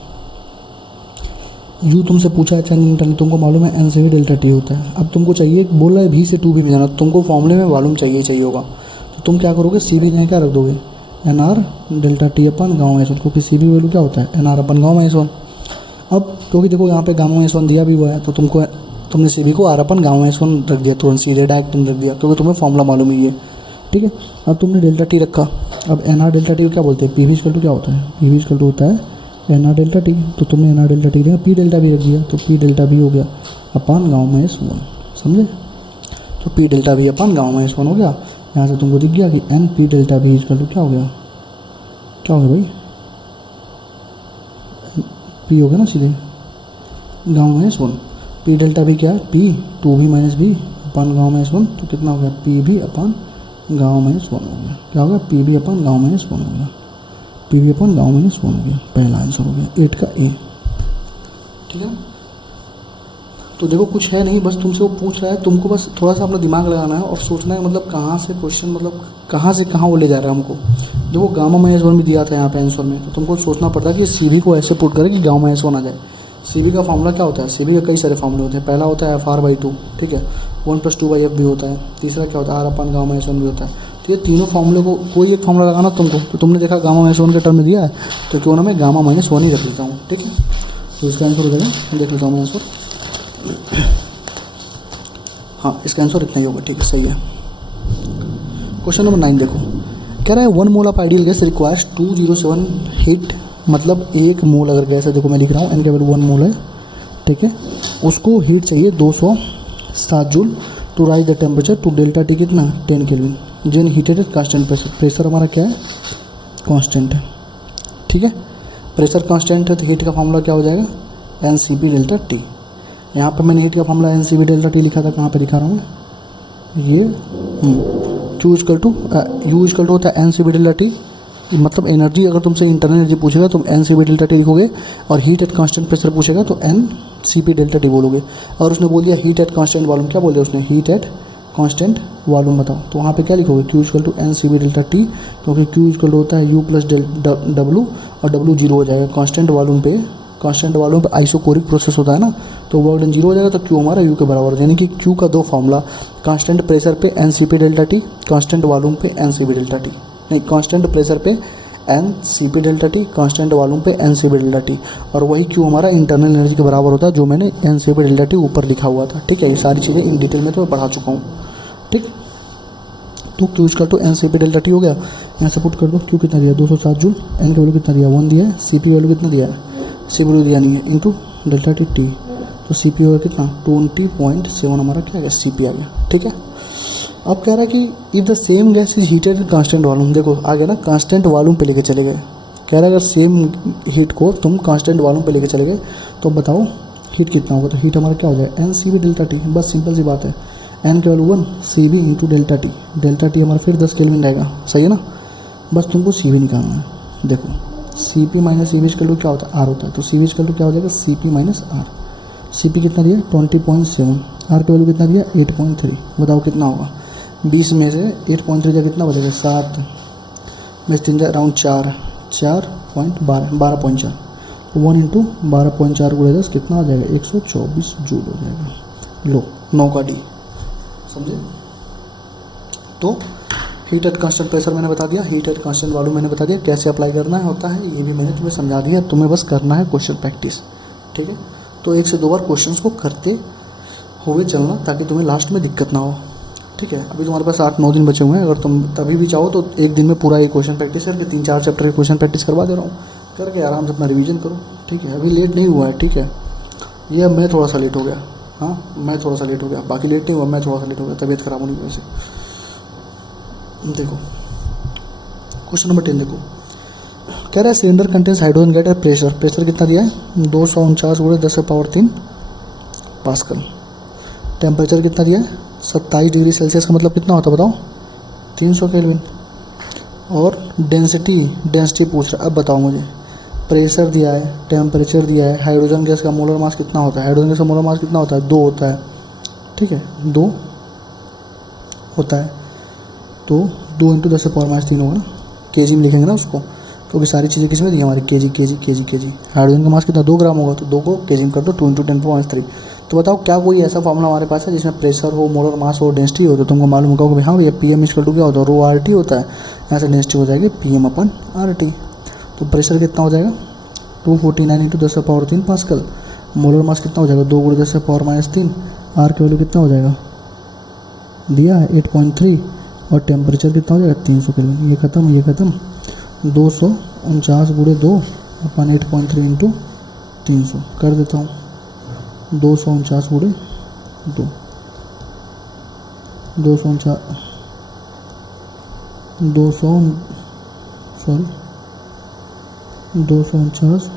यू तुमसे पूछा है चैन इंटरनल, तुमको मालूम है एन से भी डेल्टा टी होता है। अब तुमको चाहिए, बोल रहा है भी से 2 भी जाना, तुमको फॉर्मूले में मालूम चाहिए होगा, तो तुम क्या करोगे, सी बी जगह क्या रख दोगे, N R delta T upon gamma minus 1, क्योंकि सी बी वैल्यू क्या होता है, N R upon gamma minus 1। अब क्योंकि देखो यहाँ पे गामा माइनस 1 दिया भी हुआ है, तो तुमने सी बी को आर अपन गामा माइनस 1 रख दिया, तुरंत सीधे डायरेक्ट तुम रख दिया, क्योंकि तुम्हें फॉर्मूला मालूम ही है। ठीक है, अब तुमने डेल्टा टी रखा, अब एन आर डेल्टा टी को क्या बोलते हैं, पी वी इक्वल टू क्या होता है, पी वी इक्वल टू होता है एन आर डेल्टा टी, तो तुमने एन आर डेल्टा टी दिया, पी डेल्टा भी रख दिया, तो पी डेल्टा भी हो गया अपान गामा माइनस 1, समझे। तो पी डेल्टा भी अपान गामा माइनस 1 हो गया। यहाँ से तुमको दिख गया कि एन पी डेल्टा भी इक्वल टू क्या हो गया, क्या हो गया भाई, पी हो गया ना सीधे गामा माइनस 1, पी डेल्टा भी क्या है, पी 2 भी माइनस बी अपान गामा माइनस 1, तो कितना हो गया, पी भी अपान गामा माइनस 1 हो गया। क्या हो गया, पी भी अपन गामा माइनस 1 हो गया, पी भी अपन गामा माइनस 1 हो गया, पहला आंसर हो गया 8 का ए। ठीक है, तो देखो कुछ है नहीं, बस तुमसे वो पूछ रहा है, तुमको बस थोड़ा सा अपना दिमाग लगाना है और सोचना है, मतलब कहाँ से क्वेश्चन, मतलब कहाँ से कहाँ वो ले जा रहा है हमको। देखो गामा माइनस 1 भी दिया था यहाँ पे आंसर में, तो तुमको सोचना पड़ता है कि सी बी को ऐसे पुट करे कि गामा माइनस 1 आ जाए। सी बी का फॉर्मूला क्या होता है, सी बी का कई सारे फॉर्मूले होते हैं। पहला होता है एफ आर बाई 2, ठीक है, 1 + 2/f भी होता है। तीसरा क्या होता है, आर अपन गामा माइनस 1 भी होता है। तो ये तीनों फॉर्मूले को कोई एक फॉर्मूला लगाना तुमको, तो तुमने देखा गामा माइनस 1 के टर्म में दिया है, तो क्यों ना मैं गामा माइनस 1 ही रख लेता हूँ। ठीक है, तो इसका आंसर हो जाएगा, देख लेता हूँ मैं आंसर। हाँ, इसका आंसर इतना ही होगा। ठीक है, सही है। क्वेश्चन नंबर 9 देखो, कह रहा है 1 mole of ideal gas requires 207 heat, मतलब 1 मोल अगर गैस है, देखो मैं लिख रहा हूँ एन के वैल्यू 1 मोल है, ठीक है, उसको हीट चाहिए 207 joule to raise the temperature to delta T कितना 10 kelvin, when heated at constant pressure. Pressure हमारा क्या है, कांस्टेंट है। ठीक है, प्रेशर कांस्टेंट है, तो हीट का फॉर्मूला क्या हो जाएगा, N C P delta T. यहाँ पर मैंने हीट का formula N C P delta T लिखा था, कहाँ पे दिखा रहा हूँ ये, Q equal to U equal to होता है N C P delta T, मतलब एनर्जी अगर तुमसे इंटरनल एनर्जी पूछेगा तो N C P delta T लिखोगे, और हीट एट कांस्टेंट प्रेशर पूछेगा तो N C P delta T बोलोगे। और उसने बोल दिया हीट एट कांस्टेंट वॉल्यूम, क्या बोल दिया उसने, हीट एट कांस्टेंट वॉल्यूम बताओ, तो वहाँ पे क्या लिखोगे, Q equal to N C P delta T, क्योंकि क्यू इक्वल टू होता है यू प्लस डब्लू, और डब्लू जीरो हो जाएगा। कांस्टेंट वॉल्यूम पे आइसोकोरिक प्रोसेस होता है ना, तो वॉल्यूम जीरो हो जाएगा, तो क्यू हमारा यू के बराबर, यानी कि क्यू का 2 फॉर्मूला, कांस्टेंट प्रेशर पे n C P delta T, constant volume पे n C P delta T, नहीं कांस्टेंट प्रेशर पे n C P delta T, constant volume पे n C P delta T, और वही क्यू हमारा इंटरनल एनर्जी के बराबर होता है, जो मैंने N C P delta T ऊपर लिखा हुआ था। ठीक है, ये सारी चीज़ें इन डिटेल में तो मैं पढ़ा चुका हूँ। ठीक, तो Q equal to N C P delta T हो गया। यहाँ से पुट कर दो, क्यू कितना दिया 207 जूल, एन का वैल्यू कितना दिया 1 दिया है, सी पी वैल्यू कितना दिया है, सी वैल्यू दिया नहीं है, इंटू डेल्टा टी टी, तो सी पी होगा कितना 20.7 हमारा क्या आ गया सी पी आ गया। ठीक है, अब कह रहा है कि if the same gas is heated in constant volume, देखो आ गया ना कांस्टेंट वॉल्यूम पे लेके चले गए। कह रहा है अगर सेम हीट को तुम कांस्टेंट वॉल्यूम पे लेके चले गए तो बताओ हीट कितना होगा। तो हीट हमारा क्या हो जाएगा N C v delta T, बस सिंपल सी बात है, एन के value 1 C v into delta T, delta T हमारा फिर 10 केल्विन रहेगा, सही है ना। बस तुमको सी बी निकालना है। देखो C P minus C v equal क्या होता है आर होता है, तो सी बी इक्वल क्या हो जाएगा C P minus R. C P कितना दिया 20.7, आर का वैल्यू कितना दिया 8.3, बताओ कितना होगा 20 में से 8.3 का कितना बचेगा 7 में 3 अराउंड 12.4, 1 इंटू 12.4 गुणे 10 कितना आ जाएगा 124 जूल हो जाएगा। लो 9 का डी, समझे। तो हीट एट कांस्टेंट प्रेशर मैंने बता दिया, हीट एट कांस्टेंट वॉल्यूम मैंने बता दिया, कैसे अप्लाई करना है होता है ये भी मैंने तुम्हें समझा दिया, तुम्हें बस करना है क्वेश्चन प्रैक्टिस। ठीक है, तो 1 से 2 बार क्वेश्चंस को करते हुए चलना ताकि तुम्हें लास्ट में दिक्कत ना हो। ठीक है, अभी तुम्हारे पास 8-9 दिन बचे हुए हैं, अगर तुम तभी भी चाहो तो एक दिन में पूरा ये क्वेश्चन प्रैक्टिस करके 3-4 चैप्टर के क्वेश्चन प्रैक्टिस करवा दे रहा हूँ, करके आराम से अपना रिवीजन करो। ठीक है, अभी लेट नहीं हुआ है, ठीक है, ये मैं थोड़ा सा लेट हो गया, हाँ मैं थोड़ा सा लेट हो गया, बाकी लेट नहीं हुआ, मैं थोड़ा सा लेट हो गया, तबीयत खराब होने की वजह से। देखो क्वेश्चन नंबर 10 देखो, कह रहा है cylinder contains hydrogen gas at pressure, pressure कितना दिया है 249 गुणे 10⁻³ पास्कल, टेम्परेचर कितना दिया है 27 डिग्री सेल्सियस का मतलब कितना होता है बताओ 300 केल्विन, और डेंसिटी पूछ रहा है। अब बताओ मुझे, प्रेशर दिया है, टेम्परेचर दिया है, हाइड्रोजन गैस का मोलर मास कितना होता है, हाइड्रोजन गैस का मोलर मास कितना होता है 2 होता है। ठीक है 2 होता है, तो 2 इंटू 10⁻³ होगा ना, केजी में लिखेंगे ना उसको, क्योंकि सारी चीज़ें किस में दी हमारी केजी। हाइड्रोजन का मास कितना 2 ग्राम होगा, तो 2 को केजी में कर दो 2 इंटू 10⁻³ तो बताओ क्या कोई ऐसा फॉर्मूला हमारे पास है जिसमें प्रेशर हो, मोलर मास हो, डेंसिटी हो, तो तुमको मालूम होगा कि हाँ भैया PM इक्वल टू क्या होता है रो RT होता है, यहाँ से डेंसिटी हो जाएगी PM/RT। तो प्रेशर कितना हो जाएगा 249 इंटू 10⁻³ पास्कल, मोलर मास कितना हो जाएगा 2 गुणे 10⁻³ आर की वैल्यू कितना हो जाएगा दिया है 8.3, और टेम्परेचर कितना हो जाएगा 300 केल्विन। ये खत्म 249 गुणे 2 अपन 8.3 इंटू 300 कर देता हूँ, 249 गुणे 2 249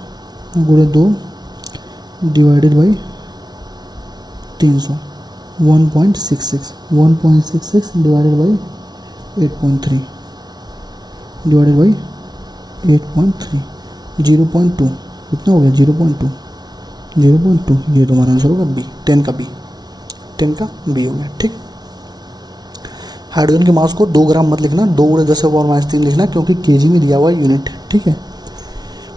गुणे 2 divided by 300 1.66 divided by 8.3 divided by 8.3 0.2 कितना हो गया 0.2 ये तुम्हारा आंसर होगा बी, 10 का बी हो गया। ठीक, हाइड्रोजन के मास को 2 ग्राम मत लिखना, 2 गुणे 10⁻³ लिखना, क्योंकि केजी में दिया हुआ है यूनिट। ठीक है,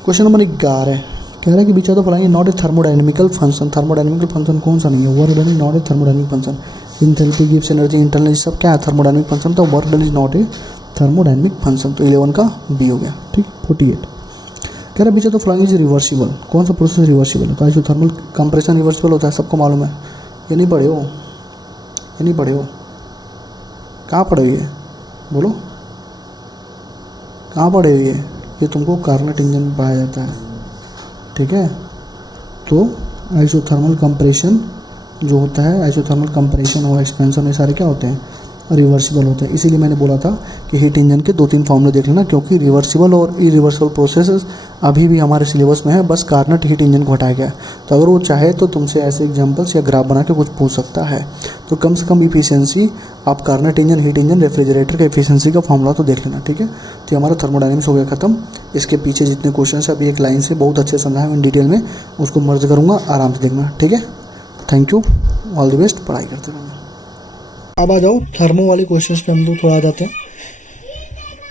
क्वेश्चन नंबर 11 है, कह रहा है कि which of the following not a thermodynamical function. Thermodynamical function कौन सा नहीं है, work done is not a thermodynamic function. Enthalpy gives energy, internal सब क्या है थर्मोडायनेमिक फंक्शन, तो work done is not a thermodynamic function, तो 11 का बी हो गया। ठीक, 48 कह रहा है which of the following is reversible, कौन सा प्रोसेस रिवर्सिबल है, तो आइसोथर्मल कंप्रेशन रिवर्सिबल होता है, सबको मालूम है, ये नहीं पढ़े हो कहाँ पढ़े हुए बोलो, कहाँ पढ़े हुए ये तुमको कार्नट इंजन में पाया जाता है। ठीक है, तो आइसोथर्मल कंप्रेशन जो होता है, आइसोथर्मल कंप्रेशन और एक्सपेंशन ये सारे क्या होते हैं रिवर्सिबल होते हैं। इसीलिए मैंने बोला था कि हीट इंजन के 2-3 फॉर्मूले देख लेना, क्योंकि रिवर्सिबल और इरिवर्सिबल प्रोसेसेस अभी भी हमारे सिलेबस में है, बस कार्नट हीट इंजन को हटाया गया है। तो अगर वो चाहे तो तुमसे ऐसे एग्जांपल्स या ग्राफ बना के कुछ पूछ सकता है। तो कम से कम इफिशियंसी आप Carnot engine, heat engine, refrigerator के इफिशियंसी का फॉर्मूला तो देख लेना। ठीक है, तो हमारा थर्मोडायनेमिक्स हो गया खत्म। इसके पीछे जितने क्वेश्चन है अभी एक लाइन से बहुत अच्छे समझाए इन डिटेल में, उसको मर्ज करूँगा, आराम से देखना। ठीक है, thank you, all the best, पढ़ाई करते रहना। अब आ जाओ थर्मो वाले क्वेश्चंस पे हम लोग थोड़ा आ जाते हैं।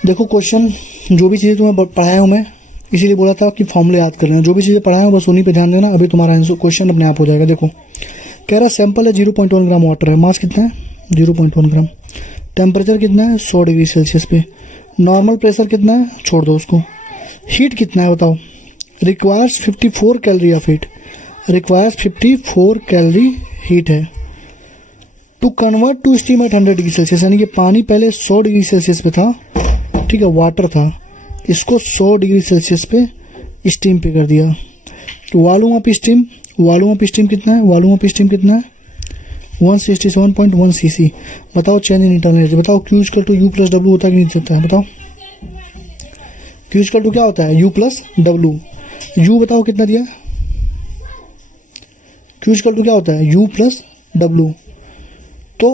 देखो क्वेश्चन जो भी चीज़ें तुम्हें पढ़ाया हूँ मैं, इसीलिए बोला था कि फॉर्मूले याद कर लेना, जो भी चीज़ें पढ़ाया हूँ बस उन्हीं पे ध्यान देना, अभी तुम्हारा आंसर क्वेश्चन अपने आप हो जाएगा। देखो कह रहा है सैंपल है 0.1 ग्राम वाटर है, मास कितना है 0.1 ग्राम, टेम्परेचर कितना है 100 डिग्री सेल्सियस पे, नॉर्मल प्रेशर कितना है छोड़ दो उसको, हीट कितना है बताओ, requires 54 calorie of heat, requires 54 calorie heat है, to convert to steam at 100 degree Celsius, यानी कि पानी पहले 100 डिग्री सेल्सियस पे था, ठीक है, वाटर था, इसको 100 डिग्री सेल्सियस पे स्टीम पे कर दिया। तो वॉल्यूम ऑफ स्टीम कितना है, वॉल्यूम ऑफ स्टीम कितना है 167.1 cc। बताओ चेंज इन इंटरनल एनर्जी, बताओ Q equal to U plus W होता है कि नहीं होता है, बताओ Q इक्वल टू क्या होता है U प्लस डब्ल्यू। U बताओ कितना दिया, Q इक्वल टू क्या होता है U प्लस डब्ल्यू। तो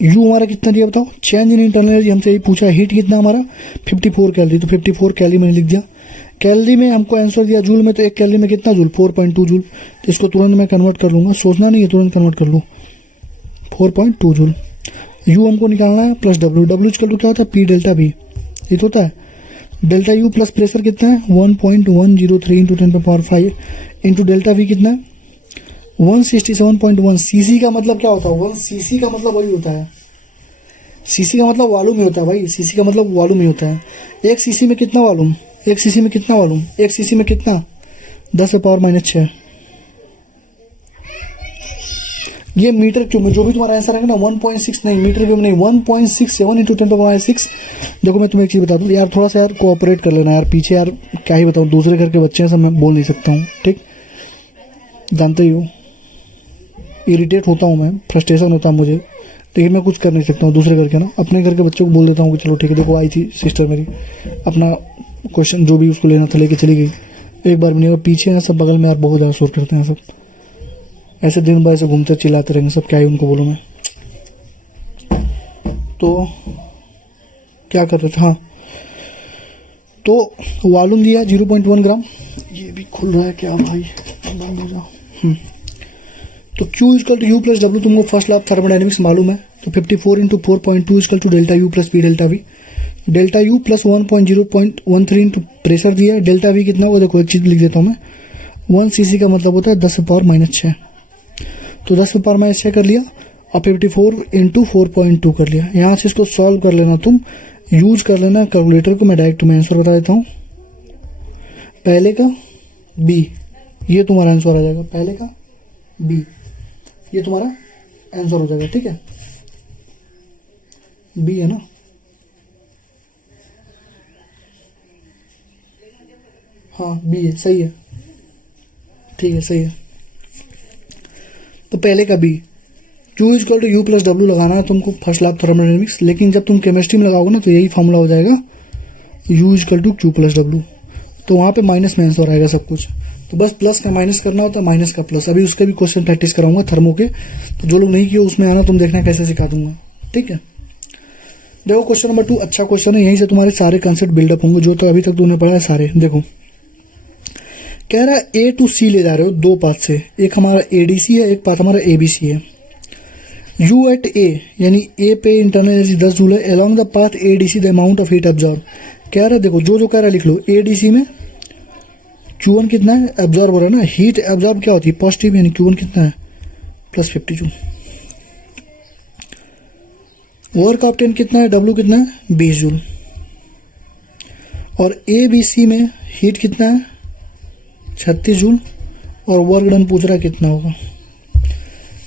U हमारा कितना दिया बताओ, चेंज इन इंटरनल एनर्जी हमसे यही पूछा है, हीट कितना हमारा 54 कैलोरी, तो 54 कैलोरी मैंने लिख दिया। कैलोरी में हमको आंसर दिया जूल में, तो एक कैलोरी में कितना जूल 4.2 जूल, तो इसको तुरंत मैं कन्वर्ट कर लूँगा, सोचना नहीं है, तुरंत कन्वर्ट कर लूँ 4.2 जूल। U हमको निकालना है प्लस W इक्वल टू क्या होता है P डेल्टा V, ये तो होता है डेल्टा U प्लस प्रेशर कितना है 1.103 इंटू 10⁵ इंटू डेल्टा V कितना है 167.1 cc का मतलब क्या होता है 1 cc का मतलब वही होता है, cc का मतलब वॉल्यूम ही होता है भाई, cc का मतलब वॉल्यूम ही होता है। एक cc में कितना वॉल्यूम, एक cc में कितना वॉल्यूम, एक cc में कितना 10⁻⁶। ये मीटर क्यूब में जो भी तुम्हारा आंसर है ना 1.6 नहीं, मीटर क्यूब नहीं 1.67 इंटू 10⁻⁶। देखो मैं तुम्हें एक चीज़ बता दूँ यार, थोड़ा सा यार कोऑपरेट कर लेना यार, पीछे यार क्या ही बताऊँ, दूसरे घर के बच्चे हैं सब, मैं बोल नहीं सकता हूँ, ठीक, जानते ही हो इरिटेट होता हूँ मैं, फ्रस्ट्रेशन होता है मुझे, लेकिन मैं कुछ कर नहीं सकता हूँ दूसरे घर के ना, अपने घर के बच्चों को बोल देता हूँ कि चलो ठीक है। देखो आई थी सिस्टर मेरी, अपना क्वेश्चन जो भी उसको लेना था लेके चली गई, एक बार भी नहीं, पीछे हैं सब बगल में यार बहुत ज़्यादा शोर करते हैं सब, ऐसे दिन भर ऐसे घूमते चिल्लाते रहेंगे सब, क्या ही उनको बोलूँ मैं। तो क्या कर रहे थे, हाँ, तो वॉल्यूम दिया 0.1 ग्राम, ये भी खुल रहा है क्या भाई, बंद हो जाओ। तो Q equal to U plus W तुमको फर्स्ट लॉ ऑफ थर्मोडायनेमिक्स मालूम है, तो 54 into 4.2 equal to delta U plus P delta V। Delta U plus 1.013 into pressure दिया है, डेल्टा V कितना होगा देखो एक चीज़ लिख देता हूँ मैं, 1 cc का मतलब होता है 10⁻⁶, तो 10⁻⁶ कर लिया और 54 इंटू 4.2 कर लिया। यहाँ से इसको सॉल्व कर लेना, तुम यूज कर लेना कैलकुलेटर को, मैं डायरेक्ट तुम्हें आंसर बता देता हूँ। पहले का B, ये तुम्हारा आंसर आ जाएगा, पहले का B, ये तुम्हारा आंसर हो जाएगा, ठीक है, B है ना। हाँ B है, सही है, ठीक है, सही है। तो पहले का B, Q equal to U plus W लगाना है तुमको फर्स्ट लॉ ऑफ थर्मोडायनेमिक्स, लेकिन जब तुम केमिस्ट्री में लगाओगे ना तो यही फॉर्मूला हो जाएगा U equal to Q plus W, तो वहाँ पे माइनस में आंसर आएगा सब कुछ, तो बस प्लस का माइनस करना होता है, माइनस का प्लस। अभी उसके भी क्वेश्चन प्रैक्टिस कराऊंगा थर्मो के, तो जो लोग नहीं किए उसमें आना, तुम देखना कैसे सिखा दूंगा, ठीक है। देखो क्वेश्चन नंबर 2 अच्छा क्वेश्चन है, यहीं से तुम्हारे सारे कंसेप्ट बिल्डअप होंगे जो तो अभी तक तुमने पढ़ा है सारे। देखो कह रहा है A टू C ले जा रहे हो दो पाथ से, एक हमारा ADC है, एक पाथ हमारा ABC है। U एट A यानी A पे इंटरनल एनर्जी 10 जूल है, along the path ADC the amount of heat absorb. कह रहा है देखो जो कह रहा है लिख लो, ADC में Q1 कितना है, एब्जॉर्ब हो रहा है ना, हीट एब्जॉर्ब क्या होती है पॉजिटिव, यानी Q1 कितना है +50 जूल। वर्क ऑब्टेन कितना है, W कितना है 20 जूल। और ABC में हीट कितना है 36 जूल, और वर्क डन पूछ रहा है कितना होगा।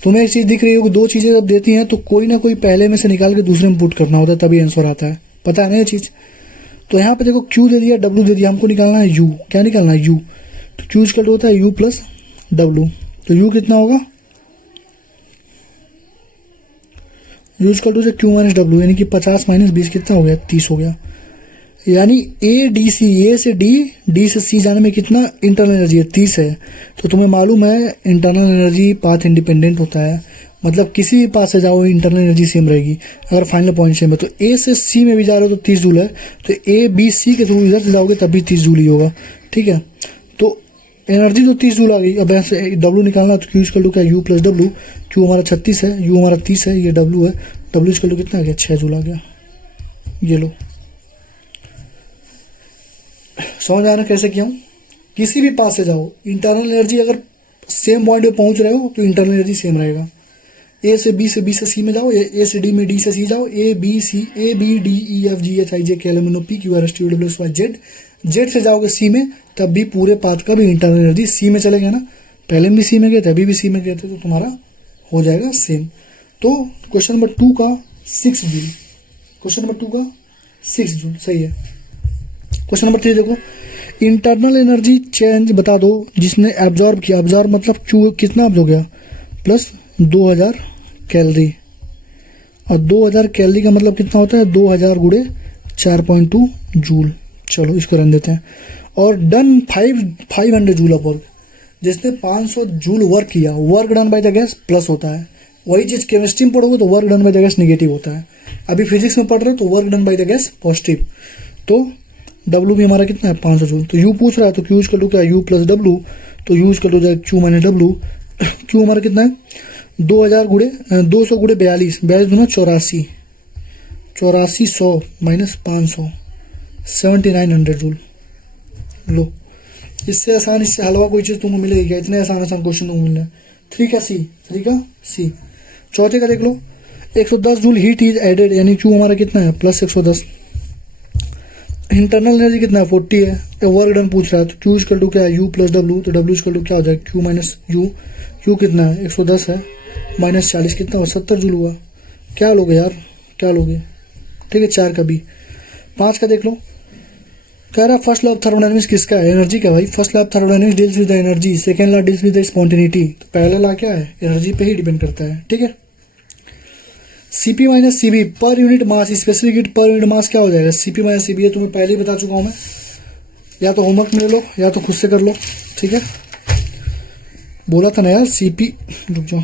तुम्हें एक चीज़ दिख रही होगी, दो चीज़ें जब देती हैं तो कोई ना कोई पहले में से निकाल के दूसरे में पुट करना होता है, तभी आंसर आता है, पता है ना ये चीज़। तो यहाँ पे देखो Q दे दिया, W दे दिया, हमको निकालना है U, क्या निकालना है U, तो Q इक्वल होता है U प्लस W, तो U कितना होगा U इक्वल से Q माइनस W, यानी कि 50 माइनस 20 कितना हो गया 30 हो गया। यानी ADC, A से D से C जाने में कितना इंटरनल एनर्जी है 30 है। तो तुम्हें मालूम है इंटरनल एनर्जी पाथ इंडिपेंडेंट होता है, मतलब किसी भी पाथ से जाओ इंटरनल एनर्जी सेम रहेगी। अगर फाइनल पॉइंट सेम है तो A से C में भी जा रहे हो तो 30 जूल है, तो ABC के थ्रू इधर से जाओगे तब भी 30 जूल ही होगा, ठीक है। तो एनर्जी तो 30 जूल आ गई। अब ऐसे W निकालना तो Q इक्वल टू क्या U प्लस W, Q हमारा 36 है, U हमारा 30 है, ये W है, W इक्वल टू कितना आ गया 6 जूल आ गया। ये लो समझ आना कैसे किया हूँ। किसी भी पास से जाओ इंटरनल एनर्जी अगर सेम पॉइंट पे पहुंच रहे हो तो इंटरनल एनर्जी सेम रहेगा। A से B से C में जाओ, A से D में D से C जाओ, A B D E F G H I J K L M N O P Q R S T U W X Y Z से जाओगे C में, तब भी पूरे पाथ का भी इंटरनल एनर्जी C में चले गया ना, पहले भी C में गए थे अभी भी C में गए थे, तो तुम्हारा हो जाएगा सेम। तो क्वेश्चन नंबर 2 का 6 जूल, क्वेश्चन नंबर 2 का 6 जूल सही है। क्वेश्चन नंबर 3 देखो, इंटरनल एनर्जी चेंज बता दो जिसने एब्जॉर्ब किया, एब्जॉर्ब मतलब क्यू कितना अब्जॉर्ब हो गया प्लस 2000 कैलोरी, और 2000 कैलोरी का मतलब कितना होता है 2000 गुणे 4.2 जूल। चलो इसको रन देते हैं। और डन 500 जूल ऑफ वर्क, जिसने 500 जूल वर्क किया, work done by the gas plus होता है। वही चीज़ केमिस्ट्री में पढ़ोगे तो work done by the gas negative होता है। अभी फिजिक्स में पढ़ रहे हो तो work done by the gas positive. तो डब्ल्यू भी हमारा कितना है 500 जूल। तो यू पूछ रहा है तो क्यू इक्वल टू क्या यू प्लस डब्ल्यू, तो यू इक्वल टू जाएगा क्यू माइनस डब्ल्यू। क्यू हमारा कितना है 2000 गुणे 200 गुणे 42, 42 दूना 84, 8400 माइनस 500 7900 जूल। लो इससे आसान, इससे हलवा कोई चीज़ तुमको मिलेगी क्या? इतने आसान आसान क्वेश्चन तुमको मिल रहे हैं। 3 का सी, 3 का सी। चौथे का देख लो, 110 जूल हीट इज एडेड, यानी क्यू हमारा कितना है प्लस 110। इंटरनल एनर्जी कितना है 40 है। वर्क डन पूछ रहा है तो क्यू इक्वल टू क्या है यू प्लस डब्ल्यू, तो डब्ल्यू इक्वल टू क्या हो जाएगा क्यू माइनस यू। क्यू कितना है 110 है माइनस 40 कितना हुआ 70 जूल हुआ। क्या लोगे यार, क्या लोगे? ठीक है 4 का बी। 5 का देख लो, कह रहा फर्स्ट लॉ ऑफ थर्मोडायनेमिक्स किसका है? एनर्जी का भाई। First law of thermodynamics deals with the energy, second law deals with the spontaneity. तो पहला लॉ क्या है? एनर्जी पे ही डिपेंड करता है। ठीक है। सीपी माइनस सीबी पर यूनिट मास, स्पेसिफिक हीट पर यूनिट मास क्या हो जाएगा? सीपी माइनस सीबी है, तुम्हें पहले ही बता चुका हूं मैं। या तो होमवर्क में ले लो या तो खुद से कर लो। ठीक है, बोला था ना यार सीपी। रुक जाओ,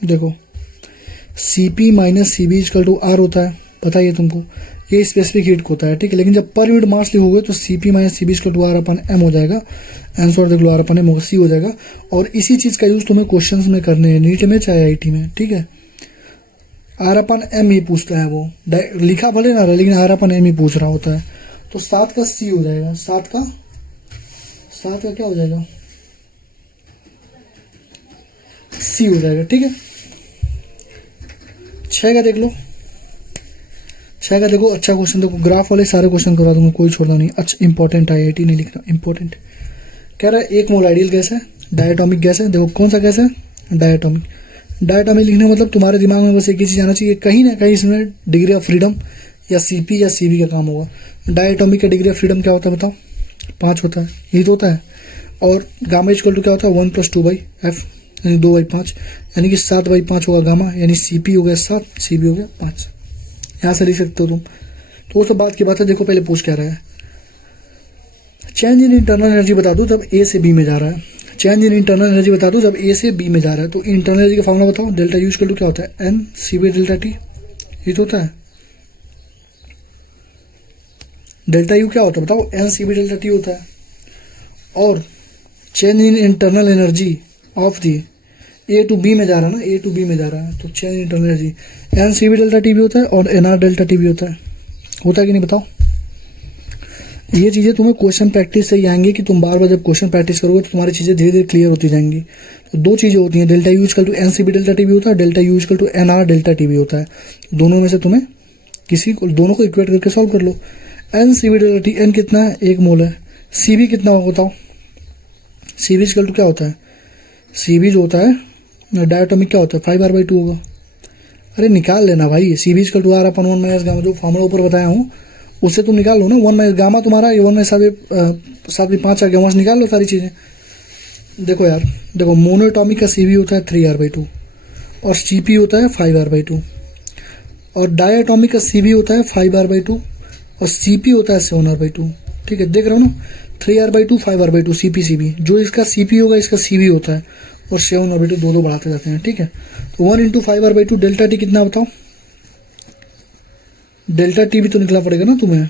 देखो C P minus C v equal to R होता है, पता है तुमको, ये स्पेसिफिक हीट को होता है। ठीक है, लेकिन जब पर यूनिट मास लिखोगे तो C P minus C v equal to R upon M हो जाएगा। आंसर देख लो, आर अपन एम होगा, सी हो जाएगा। और इसी चीज़ का यूज़ तुम्हें क्वेश्चंस में करने हैं, नीट में चाहे आईटी में। ठीक है, आर अपन एम ही पूछता है, वो लिखा भले ना रहा लेकिन आर अपन एम ही पूछ रहा होता है। तो 7 का सी हो जाएगा, 7 का क्या हो जाएगा? सी हो जाएगा। ठीक है, 6 का देख लो, 6 का देखो, अच्छा क्वेश्चन देखो, ग्राफ वाले सारे क्वेश्चन करवा दूंगा, कोई छोड़ना नहीं। अच्छा इंपॉर्टेंट आईआईटी नहीं लिखना, इंपॉर्टेंट। कह रहा है 1 मोल आइडियल गैस है, डायटोमिक गैस है। देखो कौन सा गैस है? डायटोमिक। डायटोमिक लिखने का मतलब तुम्हारे दिमाग में बस एक ही चीज़ आना चाहिए, कहीं ना कहीं इसमें डिग्री ऑफ फ्रीडम या सीपी या सीबी का काम होगा। डायटोमिक का डिग्री ऑफ फ्रीडम क्या होता है बताओ? 5 होता है, यही तो होता है। और गामा इक्वल टू क्या होता है 1 + 2/f, यानी 2/5, यानी कि 7/5 होगा गामा, यानी सीपी हो गया 7, सीबी हो गया 5। यहाँ से लिख सकते हो तुम। तो वो सब बात की बात है। देखो पहले पूछ क्या रहा है, चेंज इन इंटरनल एनर्जी बता दो जब ए से बी में जा रहा है। चेंज इन इंटरनल एनर्जी बता दो जब ए से बी में जा रहा है। तो इंटरनल एनर्जी का फॉर्मूला बताओ। डेल्टा यू इक्वल टू क्या होता है? एन सी/डेल्टा टी, ये तो होता है। डेल्टा यू क्या होता है बताओ? एन सी/डेल्टा टी होता है। और change in internal energy of the A to B में जा रहा है ना, ए टू बी में जा रहा है, तो change internal energy n C delta T भी होता है और NR∆T भी होता है कि नहीं बताओ? ये चीज़ें तुम्हें क्वेश्चन प्रैक्टिस से ही आएंगी कि तुम बार बार जब क्वेश्चन प्रैक्टिस करोगे तो तुम्हारी चीज़ें धीरे धीरे क्लियर होती जाएंगी। तो 2 चीज़ें होती हैं, delta U equal to NC/∆T भी होता है, delta U equal to NR∆T भी होता है। दोनों में से तुम्हें दोनों को इक्वेट करके सॉल्व कर लो। NC/∆T, एन कितना है 1 मोल है। सीबी कितना होगा बताओ? सीबी इक्वल टू क्या होता है? सीबी जो होता है डायटोमिक क्या होता है 5R/2 होगा। अरे निकाल लेना भाई, C v equal to R upon 1 minus gamma, जो फॉर्मूला ऊपर बताया हूँ उससे तुम निकाल लो ना। 1 माइनस गामा तुम्हारा 1 माइनस 7/5 आ गया, वहाँ से निकाल लो सारी चीज़ें। देखो यार, देखो मोनोटॉमिक का सीबी होता है 3R/2 और सीपी होता है 5R/2, और डायटोमिक का सीबी होता है 5R/2 और सीपी होता है 7R/2। ठीक है, देख रहे हो ना, 3R/2 5R/2 सीपी सीबी, जो इसका सीपी होगा इसका सीबी होता है, और 7R/2 दो बढ़ाते जाते हैं। ठीक है, तो 1 × 5R/2 डेल्टा टी कितना बताओ? डेल्टा टी भी तो निकला पड़ेगा ना तुम्हें।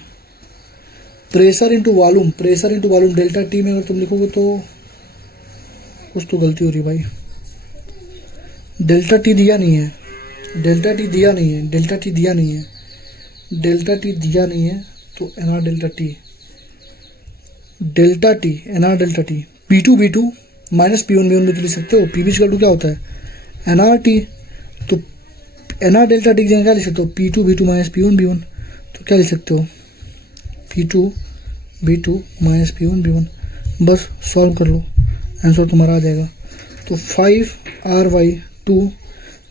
Pressure into volume, pressure into volume delta T में अगर तुम लिखोगे तो कुछ तो गलती हो रही भाई। डेल्टा टी दिया नहीं है, डेल्टा टी दिया नहीं है, डेल्टा टी दिया नहीं है, डेल्टा टी दिया नहीं है, तो NR∆T, delta T NR∆T P2 minus P1 भी तो लिख सकते हो। PV इक्वल टू क्या होता है? NRT, तो NR∆T की जगह क्या लिख सकते हो? P2 माइनस P1 तो क्या लिख सकते हो? P2 माइनस P1 बस सॉल्व कर लो, आंसर तुम्हारा आ जाएगा। तो 5 R/2।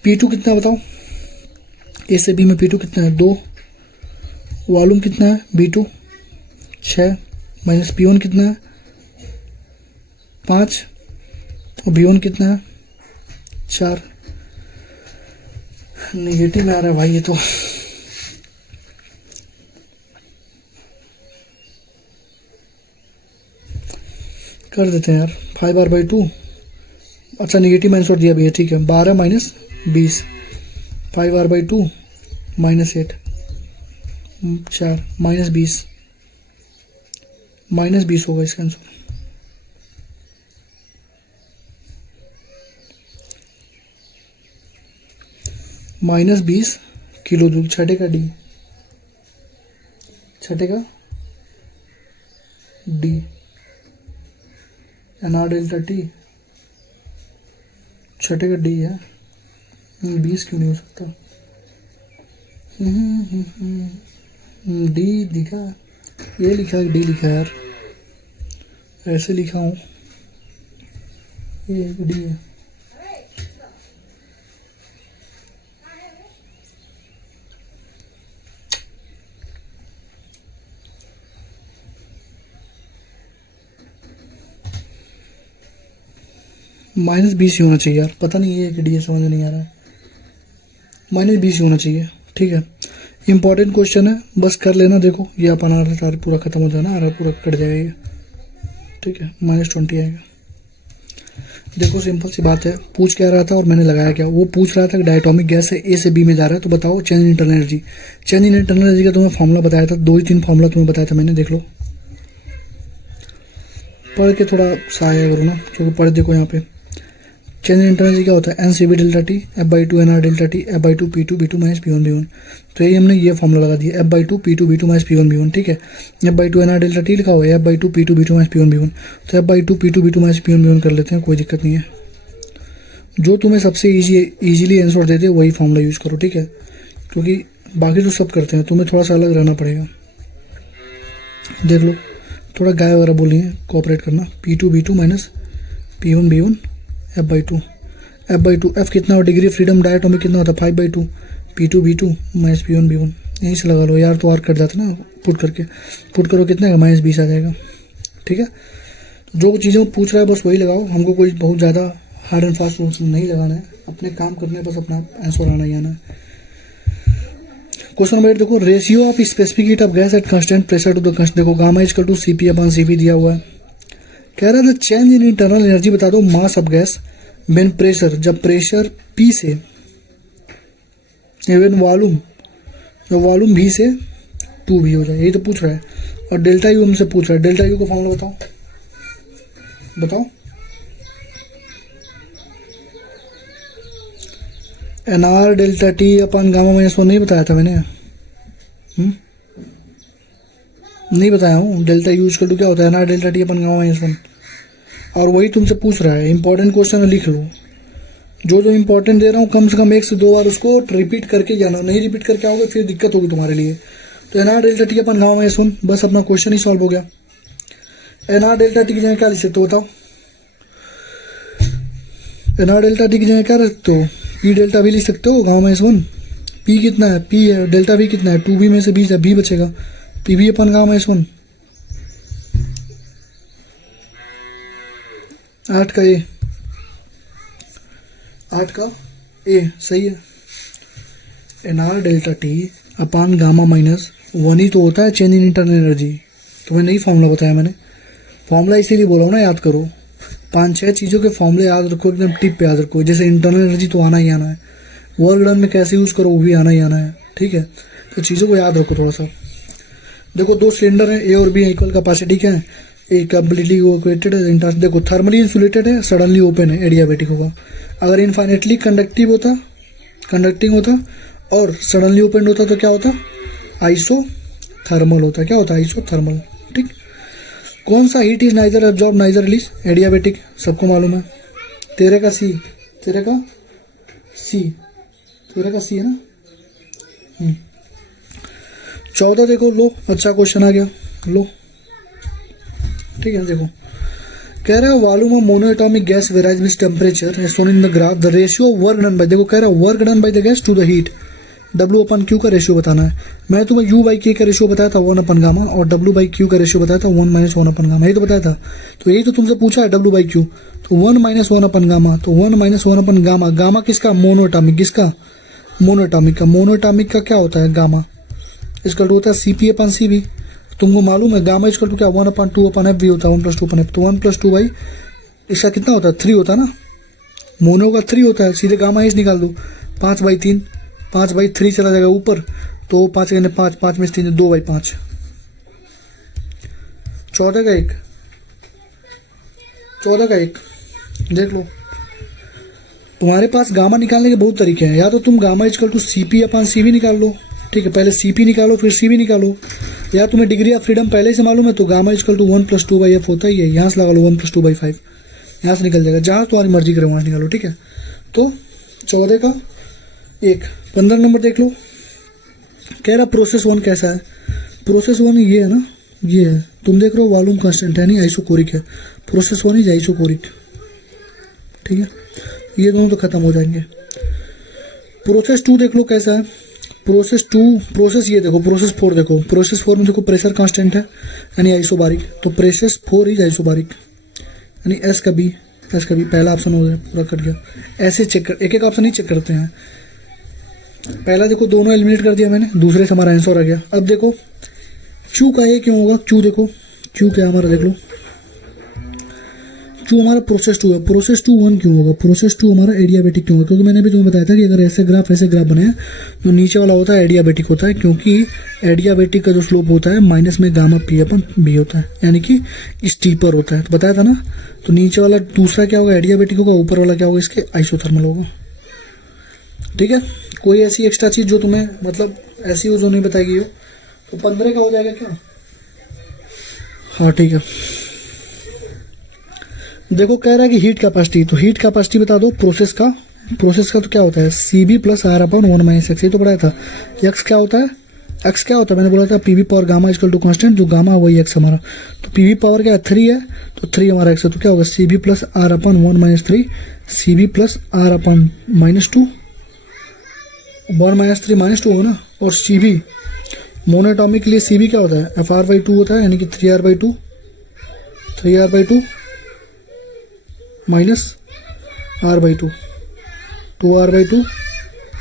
P2 कितना है बताओ, ए से बी में P2 कितना है 2, वॉल्यूम कितना है B2 6, माइनस P1 कितना है 5 और B1 कितना है 4। नेगेटिव में आ रहा है भाई ये तो। कर देते हैं यार 5R/2। अच्छा नेगेटिव माइनस और दिया भी है, ठीक है। 12 माइनस 20, 5R/2 माइनस 8 4 माइनस 20 होगा इसका आंसर। -20 kilo joule. छठे का डी, NR डेल्टा टी छठे का डी है। 20 क्यों नहीं हो सकता? डी दिखा, ये लिखा है डी लिखा है यार, ऐसे लिखा हूँ, ये डी है। -20 ही होना चाहिए यार, पता नहीं ये डी समझ नहीं आ रहा है। -20 ही होना चाहिए, ठीक है। इंपॉर्टेंट क्वेश्चन है, बस कर लेना। देखो ये अपन आर पूरा खत्म हो जाना, आर पूरा कट जाएगा ये, ठीक है। -20 आएगा। देखो सिंपल सी बात है, पूछ क्या रहा था और मैंने लगाया क्या। वो पूछ रहा था कि डायटोमिक गैस है, ए से बी में जा रहा है, तो बताओ change in internal energy. Change in internal energy का तुम्हें फॉर्मूला बताया था, 2 ही 3 फॉर्मूला तुम्हें बताया था मैंने, देख लो। पढ़ के थोड़ा सहाय करो ना, क्योंकि पढ़ देखो यहाँ पे चेंज इन इंटरनल एनर्जी क्या होता है, NCV delta T F/2 NR delta T F/2 P2 B2 minus P1 B1। तो ये हमने ये फॉर्मूला लगा दिया, F/2 P2 B2 minus P1 B1, ठीक है। F/2 NR डेल्टा टी लिखा हुआ है, F/2 P2 B2 minus P1 B1। तो F/2 P2 B2 minus P1 B1 कर लेते हैं, कोई दिक्कत नहीं है। जो तुम्हें सबसे इजीली आंसर दे दे वही फॉर्मूला यूज़ करो, ठीक है। क्योंकि बाकी तो सब करते हैं, तुम्हें थोड़ा सा अलग रहना पड़ेगा। देख लो थोड़ा गाय वगैरह बोली है, कोऑपरेट करना। P2 B2 minus P1 B1 F/2 F कितना हो, डिग्री फ्रीडम डायटोमिक कितना होता है 5/2 P2 B2 minus P1 B1। यहीं से लगा लो यार, तो और कट जाता ना, पुट करो कितना का -20 आ जाएगा, ठीक है। जो चीज़ों पूछ रहा है बस वही लगाओ, हमको कोई बहुत ज़्यादा हार्ड एंड फास्ट रूल्स नहीं लगाना है, अपने काम करने बस अपना आंसर आना ही आना है। क्वेश्चन नंबर 8 देखो, ratio of specific heat of gas at constant pressure to the constant. देखो गामा इक्वल टू CP/Cv दिया हुआ है। कह रहा था चेंज इन इंटरनल एनर्जी बता दो मास ऑफ गैस व्हेन प्रेशर, जब प्रेशर P से इवन वॉल्यूम, जब वॉल्यूम V से 2V हो जाए, यही तो पूछ रहा है। और डेल्टा यू हमसे पूछ रहा है, डेल्टा यू को फॉर्मूला बताओ। NR delta T upon gamma -1 नहीं बताया था मैंने, नहीं बताया हूँ। डेल्टा यूज कर दो क्या होता है, NR delta T upon gamma -1। और वही तुमसे पूछ रहा है, इंपॉर्टेंट क्वेश्चन है, लिख लो। जो इंपॉर्टेंट दे रहा हूँ कम से कम 1 से 2 बार उसको रिपीट करके जाना, नहीं रिपीट करके आओगे फिर दिक्कत होगी तुम्हारे लिए। तो NR delta T upon gamma -1, बस अपना क्वेश्चन ही सॉल्व हो गया। NR डेल्टा टी की जगह क्या लिख सकते हो बताओ, NR डेल्टा टी की जगह क्या रख सकते हो, P डेल्टा भी लिख सकते हो गामा -1। P कितना है, P है, डेल्टा V कितना है, 2V में से 20 है, B बचेगा, PV अपन गामा -1। 8 का A सही है। NR delta T upon gamma -1 ही तो होता है चेंज इन इंटरनल एनर्जी। तुम्हें नहीं फॉर्मूला बताया मैंने, फॉर्मूला इसीलिए बोला हूँ ना, याद करो। 5-6 चीज़ों के फॉर्मूले याद रखो, एकदम टिप पे याद रखो। जैसे इंटरनल एनर्जी तो आना ही आना है, वर्क डन में कैसे यूज़ करो वो भी आना ही आना है, ठीक है। तो चीज़ों को याद रखो थोड़ा सा। देखो 2 सिलेंडर हैं, ए और बी इक्वल कैपेसिटी क्या है, ए कंप्लीटली इक्वेटेड है, देखो थर्मली इंसुलेटेड है, सडनली ओपन है, एडियाबेटिक होगा। अगर इनफाइनेटली कंडक्टिंग होता और सडनली ओपन होता तो क्या होता, आइसोथर्मल होता। क्या होता है, आइसोथर्मल, ठीक। कौन सा heat is neither absorb neither release, adiabatic, सबको मालूम है। तेरे का सी है ना। 14 देखो, लो अच्छा क्वेश्चन आ गया, लो ठीक है। देखो कह रहा है volume of monoatomic gas varies with temperature as shown in the graph, the ratio of work done by, देखो कह रहा है work done by the gas to the heat, W upon Q का रेशियो बताना है। मैं तुम्हें U बाई K का रेशियो बताया था 1 अपन गामा, और W बाई Q का रेशियो बताया था 1 माइनस 1 अपन गामा, यही तो बताया था। तो यही तो तुमसे पूछा है W बाई Q, तो 1 माइनस 1 अपन गामा, तो 1 माइनस 1 अपन गामा, गामा किसका, मोनोएटॉमिक, किसका, मोनोएटॉमिक का, मोनोएटॉमिक का क्या होता है गामा, इसका होता है CP अपन CV। तुमको मालूम है गामा इजकल टू क्या 1 अपन 2 अपन F भी होता है, 1 प्लस 2 अपन F, तो 1 प्लस 2 बाई इसका कितना होता है 3 होता है ना, मोनो का 3 होता है, सीधे गामा एच निकाल दो 5 बाई 3, 5 बाई 3 चला जाएगा ऊपर, तो 5 कहने 5, 5 में 3 2 बाई 5, 14 का 1, 14 का 1, देख लो। तुम्हारे पास गामा निकालने के बहुत तरीके हैं, या तो तुम gamma equal to CP upon CV निकाल लो, ठीक है, पहले CP निकालो फिर CV निकालो, या तुम्हें डिग्री ऑफ फ्रीडम पहले से मालूम है तो gamma equal to 1 plus 2 by F होता ही है, यहाँ से लगा लो 1 प्लस 2 बाई 5, यहाँ से निकल जाएगा, जहाँ तुम्हारी मर्जी करे वहाँ से निकालो, ठीक है। तो 14 का 1, 15 नंबर देख लो, कह रहा प्रोसेस 1 कैसा है, प्रोसेस 1 ये है ना, ये है, तुम देख रहे हो वॉल्यूम कांस्टेंट है नहीं, आइसोकोरिक है, प्रोसेस 1 इज आइसोकोरिक, ठीक है, ये दोनों तो खत्म हो जाएंगे। प्रोसेस 2 देख लो कैसा है, प्रोसेस 2, प्रोसेस ये देखो, प्रोसेस 4 देखो, प्रोसेस 4 में देखो प्रेशर कांस्टेंट है यानी आइसोबारिक, तो प्रोसेस 4 इज आइसोबारिक, यानी एस का बी पहला ऑप्शन हो गया, पूरा कट गया। ऐसे चेक कर, एक एक ऑप्शन ही चेक करते हैं, पहला देखो दोनों एलिमिनेट कर दिया मैंने, दूसरे से हमारा आंसर आ गया। अब देखो क्यू का ये क्यों होगा, क्यू देखो, क्यू क्या हमारा देख लो, क्यू हमारा प्रोसेस 2 है, प्रोसेस 2 1 क्यों होगा, प्रोसेस 2 हमारा एडियाबेटिक क्यों होगा, क्योंकि मैंने भी तुम्हें बताया था कि अगर ऐसे ग्राफ बनाए तो नीचे वाला होता है एडियाबेटिक होता है, क्योंकि एडियाबेटिक का जो स्लोप होता है माइनस में गामा P अपन B होता है, यानी कि स्टीपर होता है, तो बताया था ना। तो नीचे वाला दूसरा क्या होगा, एडियाबेटिक होगा, ऊपर वाला क्या होगा, इसके आइसोथर्मल होगा, ठीक है। कोई ऐसी एक्स्ट्रा चीज जो तुम्हें मतलब ऐसी हो जो नहीं बताई गई हो, तो 15 का हो जाएगा क्या, हाँ ठीक है। देखो कह रहा है कि हीट कैपेसिटी, तो हीट कैपेसिटी बता दो प्रोसेस का तो क्या होता है CB प्लस R अपन 1 माइनस एक्स, ये तो पढ़ाया था। एक्स क्या होता है, एक्स क्या होता है मैंने बोला था PV power gamma equal to constant, जो गामा वही एक्स हमारा, तो PV पावर क्या है 3 है, तो 3 हमारा एक्स है, तो क्या होगा CB प्लस R अपन 1 माइनस 3, CB प्लस R अपन -2, 1 माइनस 3 -2 होगा ना, और CB मोनोएटॉमिक के लिए CB क्या होता है FR/2 होता है, यानी कि 3R/2 minus R/2, 2R/2,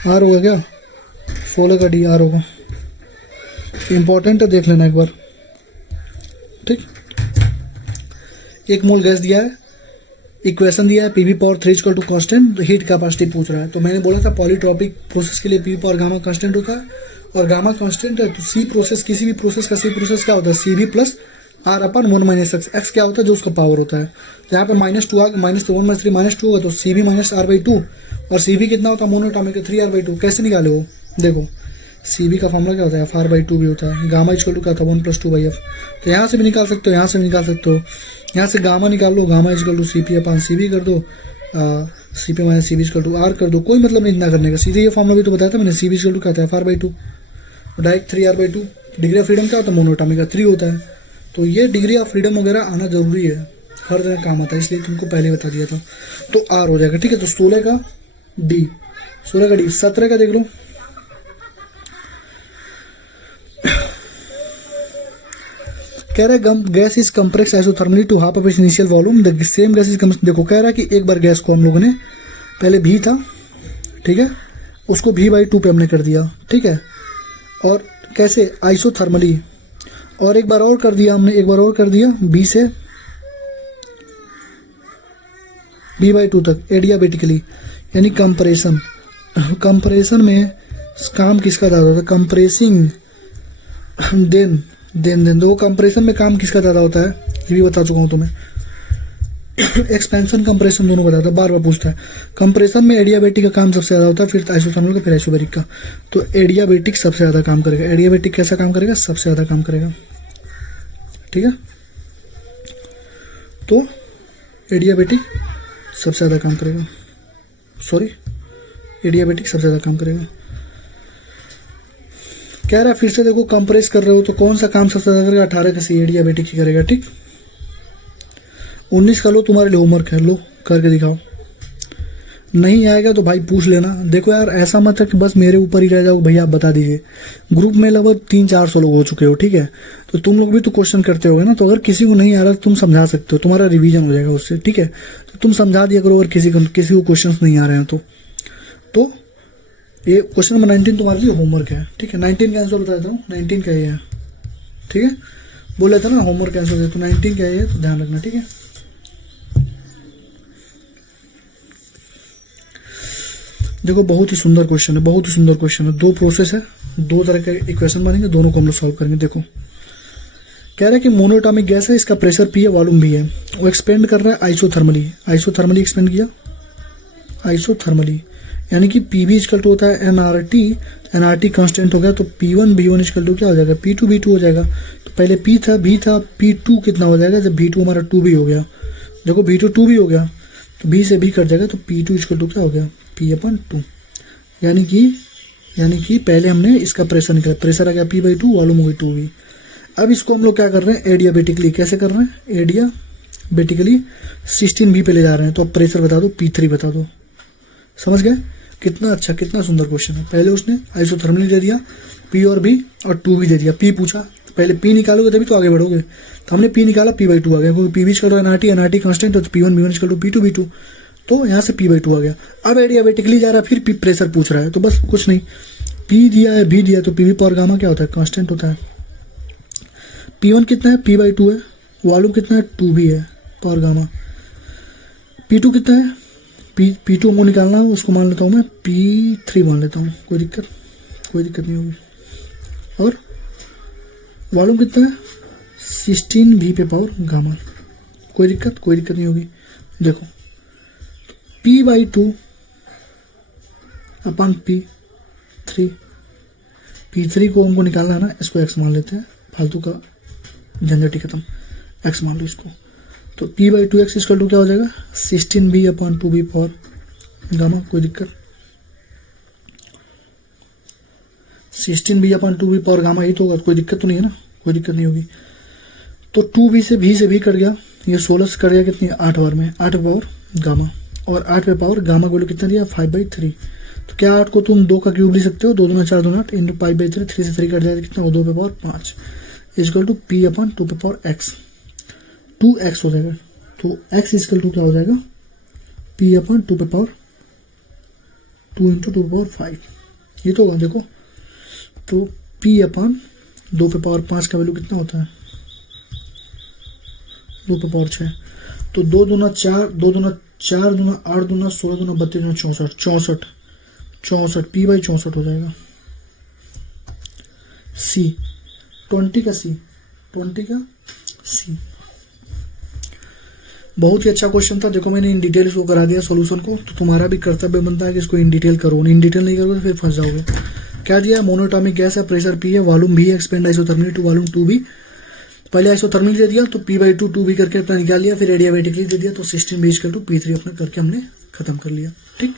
R होगा क्या 16 का D R होगा, इंपॉर्टेंट है देख लेना एक बार, ठीक। 1 मोल गैस दिया है, इक्वेशन दिया है PV power 3 equal to constant, heat capacity पूछ रहा है, तो मैंने बोला था पॉलीट्रॉपिक प्रोसेस के लिए PV पावर गामा कांस्टेंट होता है, और गामा कांस्टेंट है तो C प्रोसेस, किसी भी प्रोसेस का C प्रोसेस क्या होता है CB प्लस R अपन 1 माइनस एक्स, एक्स क्या होता है जो उसका पावर होता है, यहाँ पे -2 आ -1 -3 -2 होगा, तो CB माइनस R/2, और CB कितना होता है मोनोएटॉमिक 3R/2, कैसे निकाले हो, देखो CB का फॉर्मूला क्या होता है FR/2 भी होता है, गामा इजकल टू क्या था 1 प्लस 2 बाई F, तो यहाँ से भी निकाल सकते हो, यहाँ से भी निकाल सकते हो, यहाँ से गामा निकाल लो, gamma equal to CP upon CB कर दो, CP minus CB equal to R कर दो, कोई मतलब नहीं इतना करने का, सीधे ये फॉर्मूला भी तो बताया था मैंने, CB इजकल टू क्या था FR/2, direct 3R/2, degree of freedom क्या होता है मोनोएटॉमिक का 3 होता है, तो ये डिग्री ऑफ फ्रीडम वगैरह आना जरूरी है, हर जगह काम आता है, इसलिए तुमको पहले बता दिया था, तो R हो जाएगा, ठीक है। तो 16 का D, 17 का देख लो, कह रहा है gas is compress isothermally to half of its initial volume, the same gas is देखो कह रहा है कि एक बार गैस को हम लोगों ने पहले V था, ठीक है, उसको V/2 पे हमने कर दिया, ठीक है, और कैसे आइसोथर्मली, और एक बार और कर दिया हमने, एक बार और कर दिया B से B/2 तक एडियाबेटिकली, यानी कंप्रेशन में काम किसका ज़्यादा होता है, कंप्रेसिंग देन दो, कंप्रेशन में काम किसका ज़्यादा होता है ये भी बता चुका हूँ तुम्हें, एक्सपेंशन कंप्रेशन दोनों बताता है, बार बार पूछता है। कंप्रेशन में एडियाबेटिक का काम सबसे ज़्यादा होता है, फिर आइसोथर्मल का, फिर आइसोबैरिक का, तो एडियाबेटिक सबसे ज़्यादा काम करेगा, एडियाबेटिक कैसा काम करेगा, सबसे ज़्यादा काम करेगा, ठीक है, तो एडियाबेटिक सबसे ज़्यादा काम करेगा, एडियाबेटिक सबसे ज़्यादा काम करेगा। कह रहा है फिर से देखो कंप्रेस कर रहे हो तो कौन सा काम सबसे ज़्यादा करेगा, 18 का C एडियाबेटिक ही करेगा, ठीक। 19 का लो, तुम्हारे लिए होमवर्क है, लो करके दिखाओ। नहीं आएगा तो भाई पूछ लेना। देखो यार ऐसा मत है कि बस मेरे ऊपर ही रह जाओ भैया आप बता दीजिए। ग्रुप में लगभग 300-400 लोग हो चुके हो, ठीक है, तो तुम लोग भी तो क्वेश्चन करते होगे ना, तो अगर किसी को नहीं आ रहा तो तुम समझा सकते हो, तुम्हारा रिवीजन हो जाएगा उससे, ठीक है। तो तुम समझा दिया करो अगर किसी को क्वेश्चन नहीं आ रहे हैं तो ये क्वेश्चन नंबर 19 तुम्हारे लिए होमवर्क है, ठीक है। 19 का आंसर बता देता हूँ, 19 का ये है, ठीक है। बोले था ना होमवर्क आंसर है, तो 19 का ये है, तो ध्यान रखना, ठीक है। देखो बहुत ही सुंदर क्वेश्चन है, बहुत ही सुंदर क्वेश्चन है। 2 प्रोसेस है, 2 तरह के इक्वेशन बनेंगे, दोनों को हम लोग सॉल्व करेंगे। देखो कह रहा है कि मोनोटॉमिक गैस है, इसका प्रेशर P है, वॉल्यूम भी है, वो एक्सपेंड कर रहा है आइसोथर्मली। आइसोथर्मली एक्सपेंड किया, आइसोथर्मली, यानी कि Pv इक्वल टू होता है nRT, nRT कांस्टेंट हो गया, तो P1 V1 इक्वल टू क्या हो जाएगा, P2 V2 हो जाएगा। तो पहले P था, V था, P2 कितना हो जाएगा जब V2 हमारा 2V हो गया। देखो V2 2V हो गया, तो B से B कट जाएगा, तो P2 इक्वल टू क्या हो गया, P/2, यानी कि पहले हमने इसका प्रेशर निकाला, प्रेशर आ गया P/2, वॉल्यूम हो गई 2V। अब इसको हम लोग क्या कर रहे हैं, एडियाबेटिकली कैसे कर रहे हैं, एडियाबेटिकली 16V पे ले जा रहे हैं। तो अब प्रेशर बता दो, P3 बता दो। समझ गए, कितना अच्छा कितना सुंदर क्वेश्चन है। पहले उसने आइसोथर्मली दे दिया, P और B और 2V दे दिया। P पूछा, तो पहले P निकालोगे तभी तो आगे बढ़ोगे, तो हमने P निकाला, P/2 आ गया, क्योंकि Pv equal to nRT constant है, तो P1 V1 equal to P2 V2, तो यहाँ से P/2 आ गया। अब एडियाबेटिकली जा रहा है, फिर प्रेशर पूछ रहा है, तो बस कुछ नहीं, P दिया है, V दिया है, तो Pv पावर गामा क्या होता है, कांस्टेंट होता है। P1 कितना है, P/2 है, वॉल्यूम कितना है, 2V है, पावर गामा। P2 कितना है, P2 हमको निकालना है, उसको मान लेता हूँ मैं P3 मान लेता हूँ, कोई दिक्कत नहीं होगी। और वॉल्यूम कितना है, 16V पे पावर गामा, कोई दिक्कत नहीं होगी। देखो P/2 अपन P3, P3 को हमको निकालना है ना, इसको x मान लेते हैं, फालतू का झंझट खत्म, x मान लो इसको। तो P/2x इक्वल टू क्या हो जाएगा, 16V/2V पावर गामा, कोई दिक्कत, 16V/2V पावर गामा ही तो होगा, कोई दिक्कत तो नहीं है ना, कोई दिक्कत नहीं होगी। तो 2V से V कट गया, ये 16 से कट गया, कितनी 8 बार में, 8 पावर गामा, और 8 पे पावर गामा को कितना दिया, 5/3। तो क्या 8 को तुम 2 का क्यूब ले सकते हो, 2 दूना 4 दूना 8 इंटू 5/3, 3 से 3 कट जाएगा, कितना हो, 2 पे पावर 5 इक्वल टू P/2 पे पावर x, 2x हो जाएगा। तो x इक्वल टू क्या हो जाएगा, P/2 पे पावर 2 इंटू 2 पे पावर 5, ये तो होगा। देखो तो P/2 पे पावर 5 का वैल्यू कितना होता है, 2 पे पावर 6, तो 2 दूना 4, 2 दूना 4 दूना 8 दूना 16 दूना 32 दूना 64, 64 P/64 हो जाएगा। C 20 का C। बहुत ही अच्छा क्वेश्चन था। देखो मैंने इन डिटेल इसको करा दिया सॉल्यूशन को, तो तुम्हारा भी कर्तव्य बनता है कि इसको इन डिटेल करो, इन डिटेल नहीं करोगे तो फिर फंस जाओगे। क्या दिया, मोनोटॉमिक गैस है, प्रेशर P है, वॉल्यूम भी है, expand isothermally to volume 2V। पहले आइसोथर्मली दे दिया तो P/2 2V करके अपना निकाल लिया, फिर एडियाबेटिकली दे दिया तो 16V इक्वल टू P3 अपना करके हमने खत्म कर लिया। ठीक,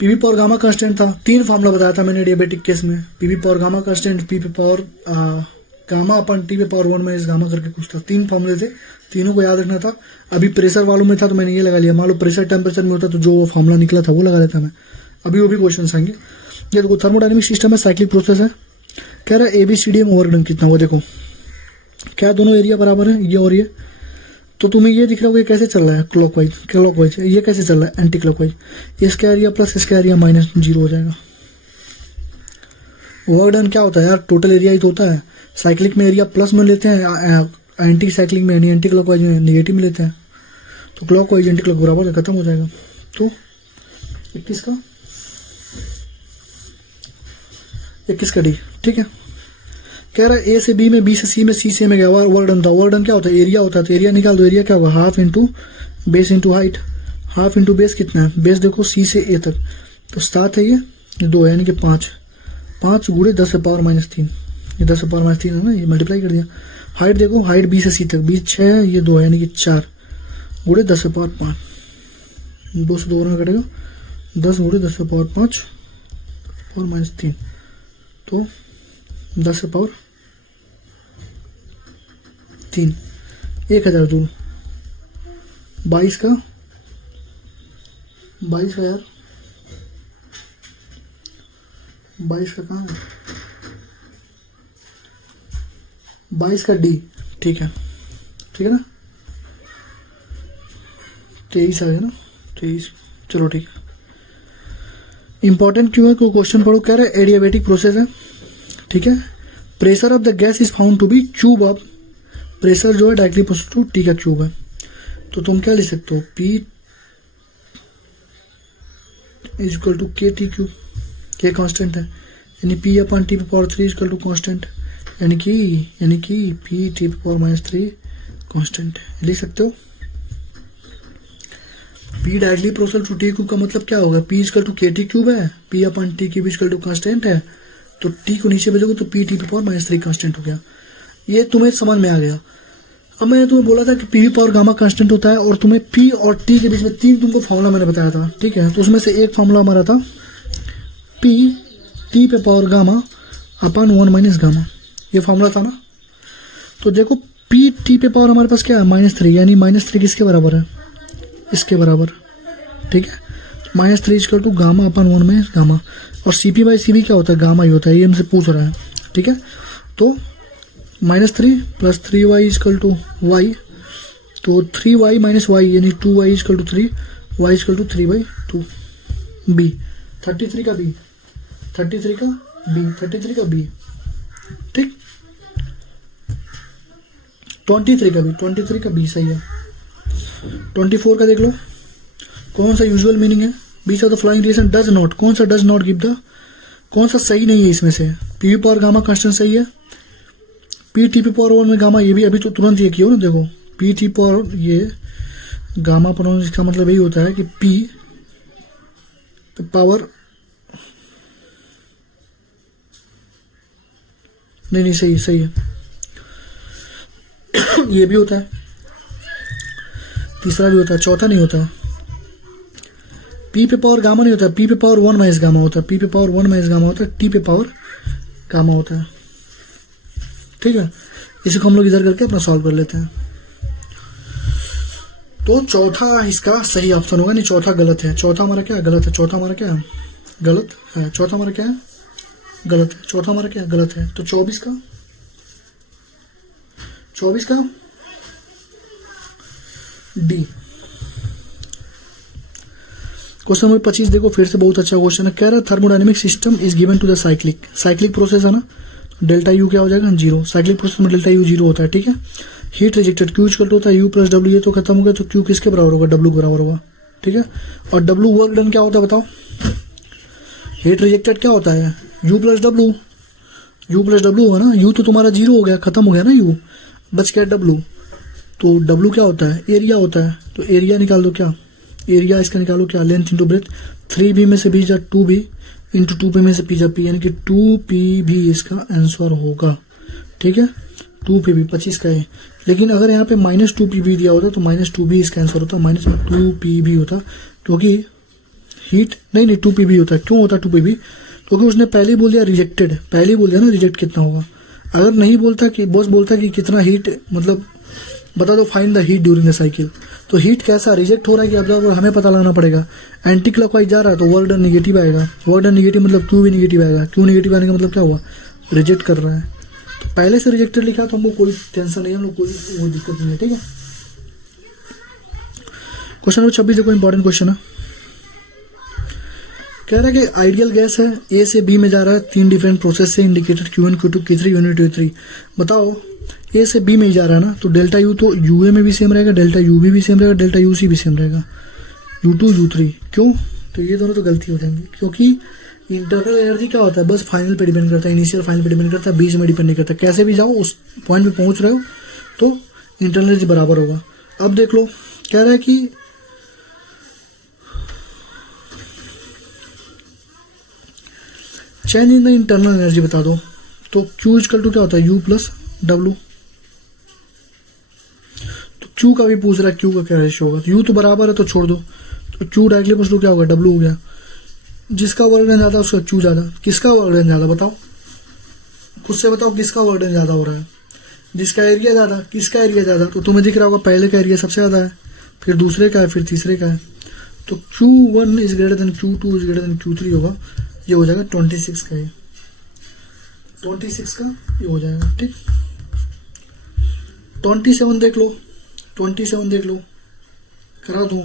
Pv पावर गामा कांस्टेंट था, 3 फार्मूला बताया था मैंने एडियाबेटिक केस में। Pv power gamma constant, P पे पावर गामा अपन T पे पावर 1 माइनस गामा करके कुछ था, 3 फार्मूले थे, तीनों को याद रखना था। अभी प्रेशर वालों में था तो मैंने ये लगा लिया, मान लो प्रेशर टेम्परेचर में होता तो जो फार्मूला निकला था वो लगा लेता मैं। अभी वो भी क्वेश्चन आएंगे। ये देखो थर्मोडायनेमिक सिस्टम है, साइक्लिक प्रोसेस है। कह रहा है ABCD में ओवरडन कितना हुआ। देखो क्या दोनों एरिया बराबर है, ये और ये, तो तुम्हें ये दिख रहा होगा ये कैसे चल रहा है, क्लॉकवाइज। ये कैसे चल रहा है, एंटी क्लॉकवाइज। इसका एरिया प्लस इसका एरिया माइनस 0 हो जाएगा। ओवरडन क्या होता है यार, टोटल एरिया ही तो होता है। साइक्लिक में एरिया प्लस में लेते हैं, एंटी साइक्लिक में एंटी क्लॉकवाइज में नेगेटिव में लेते हैं। तो क्लॉकवाइज एंटी क्लॉक बराबर है, खत्म हो जाएगा। तो 21 का डी, ठीक है। कह रहा है A से B में, B से C में, C से में गया ओवरडन था। ओवरडन क्या होता है, एरिया होता है, तो एरिया निकाल दो। एरिया क्या होगा, half into base into height. Half into base कितना है, बेस देखो C से A तक तो 7 है, ये 2 है, यानी कि 5 गुणे 10 से पावर माइनस 3, ये 10 से पावर माइनस 3 है ना, ये मल्टीप्लाई कर दिया। हाइट देखो, हाइट B से C तक, B 6 है, ये 2 है, यानी कि 4 गुणे 10 से पावर 5, 2 से 2 कटेगा, 10 गुणे 10 से पावर 5 पावर माइनस 3, तो 10 से पावर 3, 1000 जूल। 22 का यार, 22 का कहाँ है, 22 का डी, ठीक है ना, 23 आ गया ना, 23, चलो ठीक है। इंपॉर्टेंट क्यों है, कोई क्वेश्चन पढ़ो, कह रहे एडियाबेटिक प्रोसेस है, ठीक है। Pressure of the gas is found to be cube of, pressure जो है डायरेक्टली प्रोपोर्शनल टू टी का क्यूब है, तो तुम क्या लिख सकते हो, P is equal to K T cube, K constant है, यानी P upon T power 3 equal to constant, यानी कि P टी पावर -3 कांस्टेंट है, लिख सकते हो। P directly proportional to T cube का मतलब क्या होगा, P equal to K T cube है, P upon T cube equal to constant है, तो T को नीचे भेजोगे तो P टी पावर -3 कांस्टेंट हो गया। ये तुम्हें समझ में आ गया। अब मैंने तुम्हें बोला था कि पी पावर गामा कांस्टेंट होता है, और तुम्हें P और T के बीच में 3 तुमको फॉर्मूला मैंने बताया था, ठीक है। तो उसमें से एक फॉर्मूला हमारा था P टी पे पावर गामा अपन 1 - गामा, ये फॉर्मूला था ना। तो देखो P टी पे पावर हमारे पास क्या है, -3, यानी -3 किसके बराबर है, इसके बराबर, ठीक है। -3 equal to gamma upon 1 - gamma, और CP/CV क्या होता है, गामा ही होता है, ये हमसे पूछ रहा है, ठीक है। तो -3 + 3y इक्वल टू y, तो 3y - y यानी 2y equal to 3, y equal to 3/2, b 33 का b, 33 का b, 33 का b, ठीक, 23 का b, 23 का b सही है। 24 का देख लो, कौन सा यूजुअल मीनिंग है, which of the following reaction does not, कौन सा डज नॉट गिव द, कौन सा सही नहीं है इसमें से, पी पावर गामा कांस्टेंट सही है, P टी पावर 1 में गामा, ये भी अभी तो तुरंत ये किया ना, देखो P टी पावर ये गामा पर, इसका मतलब यही होता है कि P पावर, नहीं सही है ये भी होता है, तीसरा भी होता है, चौथा नहीं होता है। P पे पावर गामा नहीं होता है, P पे पावर 1 - गामा होता है, P पे पावर 1 - गामा होता है, T पे पावर गामा होता है, ठीक है। इसी को हम लोग इधर करके अपना सॉल्व कर लेते हैं। तो चौथा इसका सही ऑप्शन होगा, नहीं चौथा गलत है, चौथा हमारा क्या है, गलत है, चौथा हमारा क्या है, गलत है, चौथा हमारा क्या है, गलत है, चौथा हमारा क्या है, गलत है। तो 24 का डी। क्वेश्चन नंबर 25 देखो, फिर से बहुत अच्छा क्वेश्चन है, कह रहा है thermodynamic system is given to the cyclic process है ना, डेल्टा यू क्या हो जाएगा, 0, साइक्लिक प्रोसेस में डेल्टा यू 0 होता है, ठीक है। Heat rejected Q equal to होता है U + W, ये तो खत्म हो गया, तो Q किसके बराबर होगा, W के बराबर होगा, ठीक है। और W वर्क डन क्या होता है बताओ, हीट रिजेक्टेड क्या होता है, U + W होगा ना, U तो तुम्हारा 0 हो गया, खत्म हो गया ना, U बच गया W, तो W क्या होता है, एरिया होता है, तो एरिया निकाल दो, क्या एरिया इसका निकालो, क्या लेंथ इंटू ब्रेथ, 3b में से b जा 2b इंटू 2p में से p जा p, यानी कि 2p भी इसका आंसर होगा, ठीक है। 2p भी 25 का है, लेकिन अगर यहाँ पे -2p भी दिया होता तो -2b इसका आंसर होता, -2p भी होता, क्योंकि हीट नहीं 2p भी होता, क्यों होता 2p भी, क्योंकि उसने पहले ही बोल दिया रिजेक्टेड, पहले ही बोल दिया ना रिजेक्ट कितना होगा। अगर नहीं बोलता कि बॉस बोलता कि कितना हीट, मतलब बता दो find the heat during the cycle, तो हीट कैसा रिजेक्ट हो रहा है कि ऑब्जर्वर, हमें पता लगाना पड़ेगा। एंटी क्लॉकवाइज जा रहा है तो वर्क डन नेगेटिव आएगा, वर्क डन नेगेटिव मतलब Q भी नेगेटिव आएगा, Q नेगेटिव आने का मतलब क्या हुआ, रिजेक्ट कर रहा है। तो पहले से रिजेक्टेड लिखा तो हमको कोई टेंशन नहीं है, हम लोग कोई वो दिक्कत नहीं है, ठीक है। क्वेश्चन नंबर 26 देखो, इंपॉर्टेंट क्वेश्चन है, कह रहा है कि आइडियल गैस है, ए से बी में जा रहा है, 3 डिफरेंट प्रोसेस से, indicated Q1 Q2 Q3 unit Q3, बताओ ए से बी में ही जा रहा है ना, तो डेल्टा यू तो यूए में भी सेम रहेगा, डेल्टा यू भी सेम रहेगा, डेल्टा यू सी भी सेम रहेगा, U2 U3, क्यों, तो ये दोनों तो गलती हो जाएंगी, क्योंकि इंटरनल एनर्जी क्या होता है, बस फाइनल पे डिपेंड करता है, इनिशियल फाइनल पे डिपेंड करता है, बीच में डिपेंड नहीं करता, कैसे भी जाओ उस पॉइंट पे पहुंच रहे हो तो इंटरनल एनर्जी बराबर होगा। अब देख लो, कह रहा है कि change in the internal energy बता दो, तो Q इक्वल टू क्या होता है, U + W, तो Q का भी पूछ रहा है, Q का क्या रेशियो होगा, U तो बराबर है तो छोड़ दो, तो Q डायरेक्टली पूछ लो क्या होगा, W हो गया, जिसका वर्क डन ज्यादा उसका Q ज्यादा, किसका वर्क डन ज्यादा बताओ, खुद से बताओ किसका वर्क डन ज्यादा हो रहा है, जिसका एरिया ज़्यादा, किसका एरिया ज़्यादा, तो तुम्हें दिख रहा होगा पहले का एरिया सबसे ज़्यादा है, फिर दूसरे का है, फिर तीसरे का है। तो Q1 is greater than Q2 is greater than Q3 होगा, ये हो जाएगा 26 का, ये 26 का ये हो जाएगा। ठीक, 27 देख लो, 27 देख लो, करा दूँ,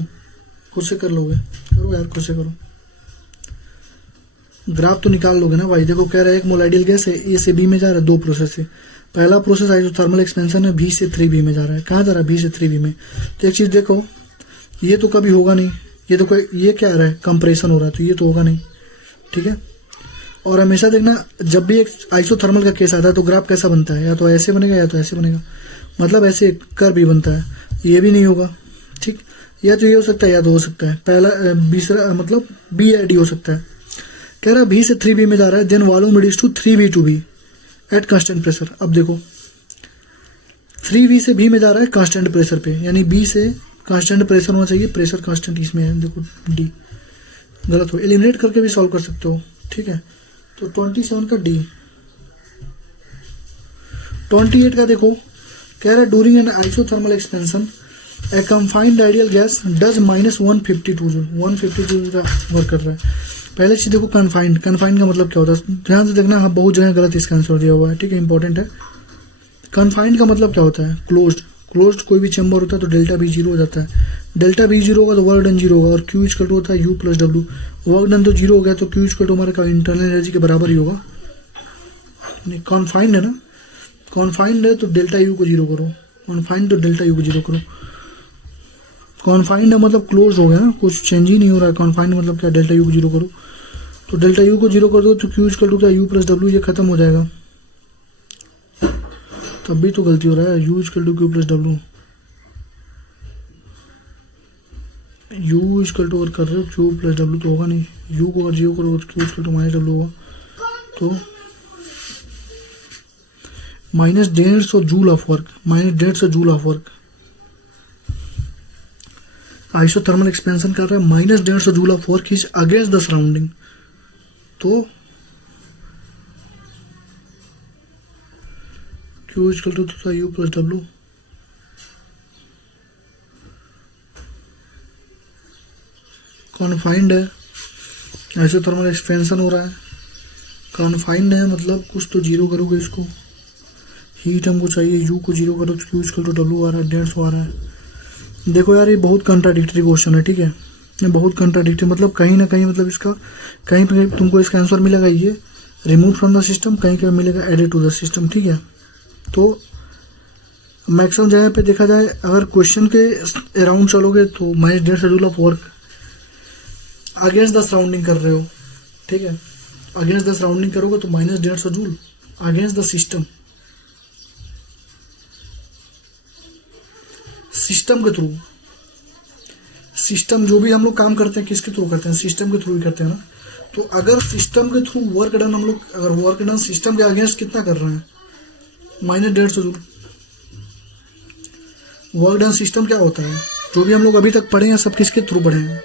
खुद से कर लोगे, करो यार खुद से करो, ग्राफ तो निकाल लोगे ना भाई। देखो कह रहा है एक मोल आइडियल गैस है, ए से बी में जा रहा है, दो प्रोसेस से। पहला प्रोसेस आइसोथर्मल एक्सपेंशन है, बी से 3B में जा रहा है। कहाँ जा रहा है? बी से 3B में। तो एक चीज़ देखो, ये तो कभी होगा नहीं, ये तो कोई, ये क्या आ रहा है? कंप्रेशन हो रहा है, तो ये तो होगा नहीं। ठीक है, और हमेशा देखना जब भी एक आइसोथर्मल का केस आता है तो ग्राफ कैसा बनता है, या तो ऐसे बनेगा या तो ऐसे बनेगा, मतलब ऐसे कर्व भी बनता है, ये भी नहीं होगा। ठीक, या तो ये हो सकता है या तो हो सकता है, पहला दूसरा मतलब बी या डी हो सकता है। कह रहा है बी से 3B में जा रहा है, then volume reduce to 3B to B at constant pressure. अब देखो 3B से B में जा रहा है कांस्टेंट प्रेशर पे, यानी B से कांस्टेंट प्रेशर होना चाहिए, प्रेशर कांस्टेंट इसमें है, देखो D गलत हो, एलिमिनेट करके भी सॉल्व कर सकते हो। ठीक है, तो 27 का D। 28 का देखो, कह रहा है during N isothermal expansion A confined ideal gas does -152 joule, 152 joule का वर्क कर रहा है। पहले चीज देखो कन्फाइंड, कन्फाइंड का मतलब क्या होता है, ध्यान से देखना, हाँ बहुत जगह गलत इसका आंसर दिया हुआ है। ठीक है, इंपॉर्टेंट है। कन्फाइंड का मतलब क्या होता है? क्लोज्ड, क्लोज्ड कोई भी चैम्बर होता है तो डेल्टा बी 0 हो जाता है। डेल्टा बी 0 होगा तो वर्क डन 0 होगा, और क्यू इक्वल टू होता है U + W। वर्क डन तो 0 हो गया तो क्यू इक्वल टू हमारे इंटरनल एनर्जी के बराबर ही होगा। कॉन्फाइंड है ना, कॉन्फाइंड है तो डेल्टा U को 0 करो, कॉन्फाइंड तो डेल्टा U को 0 करो। कॉन्फाइंड है मतलब क्लोज हो गया ना, कुछ चेंज ही नहीं हो रहा है। कॉन्फाइंड मतलब क्या? डेल्टा U को 0 करो, तो डेल्टा U को 0 कर दो तो क्यू इक्वल टू क्या? U + W, ये खत्म हो जाएगा। तब भी तो गलती हो रहा है, U equal to Q + W, U equal to और कर रहे हो Q + W तो होगा नहीं, U को अगर 0 करोगे तो Q इक्वल टू -W होगा, तो -150 joule of work, -150 joule of work. Isothermal expansion कर रहा है, -150 joule of work is against the surrounding, तो Q इक्वल टू था U + W। कॉन्फाइंड है, आइसोथर्मल एक्सपेंशन हो रहा है, कॉन्फाइंड है मतलब कुछ तो 0 करोगे इसको, हीट हमको चाहिए, U को 0 करो तो Q इक्वल टू W आ रहा है, 150 आ रहा है। देखो यार ये बहुत कंट्राडिक्टरी क्वेश्चन है। ठीक है, ये बहुत कंट्राडिक्टरी, मतलब कहीं ना कहीं मतलब इसका कहीं पे तुमको इसका आंसर मिलेगा ये रिमूव फ्रॉम द सिस्टम, कहीं पे मिलेगा एडेड टू द सिस्टम। ठीक है, तो मैक्सिमम जगह पे देखा जाए अगर क्वेश्चन के अराउंड चलोगे तो -150 joule of work against the surrounding कर रहे हो। ठीक है, अगेंस्ट द सराउंडिंग करोगे तो -150 joule against the system, system के थ्रू। सिस्टम जो भी हम लोग काम करते हैं किसके थ्रू करते हैं? सिस्टम के थ्रू ही करते हैं ना। तो अगर सिस्टम के थ्रू वर्क डन हम लोग, अगर वर्क डन सिस्टम के अगेंस्ट कितना कर रहे हैं? -150 जूल। वर्क डन सिस्टम क्या होता है? जो भी हम लोग अभी तक पढ़े हैं सब किसके थ्रू पढ़े हैं?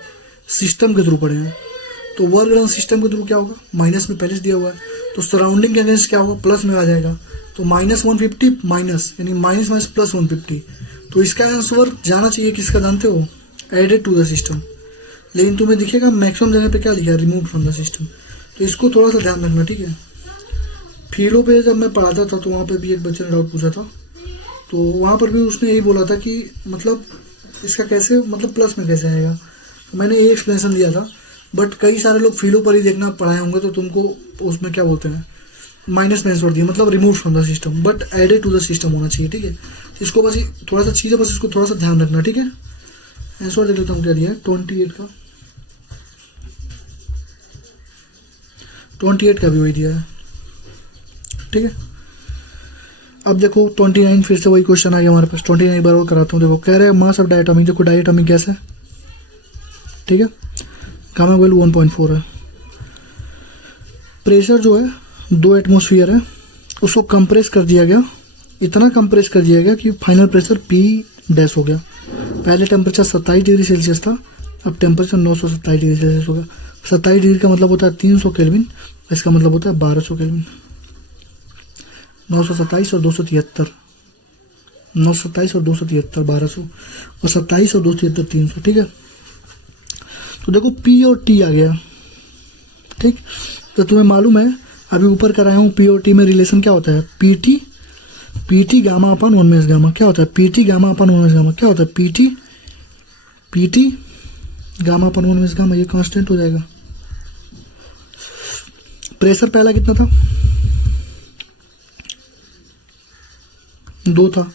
सिस्टम के थ्रू पढ़े हैं। तो वर्क डन सिस्टम के थ्रू क्या होगा? माइनस में पहले से दिया हुआ है, तो सराउंडिंग के अगेंस्ट क्या होगा? प्लस में आ जाएगा, तो -150 माइनस, यानी माइनस प्लस 150। तो इसका आंसर जाना चाहिए किसका जानते हो? Added to the system. लेकिन तुम्हें दिखेगा मैक्सिमम जगह पे क्या लिखा है? Remove from the system. तो इसको थोड़ा सा ध्यान रखना। ठीक है, फील्डों पे जब मैं पढ़ाता था तो वहाँ पे भी एक बच्चे ने डाउट पूछा था, तो वहाँ पर भी उसने यही बोला था कि मतलब इसका कैसे, मतलब प्लस में कैसे आएगा। तो मैंने यही एक्सप्लेनेशन दिया था, बट कई सारे लोग फील्डों पर ही देखना पढ़ाए होंगे तो तुमको उसमें क्या बोलते हैं माइनस में आंसर दिया, मतलब remove from the system, but added to the system होना चाहिए। ठीक है, इसको बस थोड़ा सा चीज़ है, बस इसको थोड़ा सा ध्यान रखना। ठीक है, आंसर देख लेता हूँ क्या दिया है 28 का। 28 का भी वही दिया है। ठीक है, अब देखो 29 फिर से वही क्वेश्चन आ गया हमारे पास। 29 बार और कराता हूँ। देखो कह रहे हैं मास ऑफ डायटोमिक, देखो डायटोमिक गैस है। ठीक है, गामा वैल्यू 1.4 है। प्रेशर जो है 2 एटमोसफियर है, उसको कंप्रेस कर दिया गया, इतना कंप्रेस कर दिया गया कि फाइनल प्रेशर P' हो गया। पहले टेम्परेचर 27 डिग्री सेल्सियस था, अब टेम्परेचर 927 डिग्री सेल्सियस हो गया। 27 डिग्री का मतलब होता है 300 केल्विन, इसका मतलब होता है 1200 केल्विन। 927 और 273 927 और 273 1200 और 27 और 273 300। ठीक है, तो देखो पी और टी आ गया। ठीक, तो तुम्हें मालूम है अभी ऊपर कराया हूँ पी और टी में रिलेशन क्या होता है, PT gamma upon 1 minus gamma क्या होता है, PT gamma upon 1 minus gamma क्या होता है, PT gamma upon 1 minus gamma, ये कांस्टेंट हो जाएगा। प्रेशर पहला कितना था, 2 था,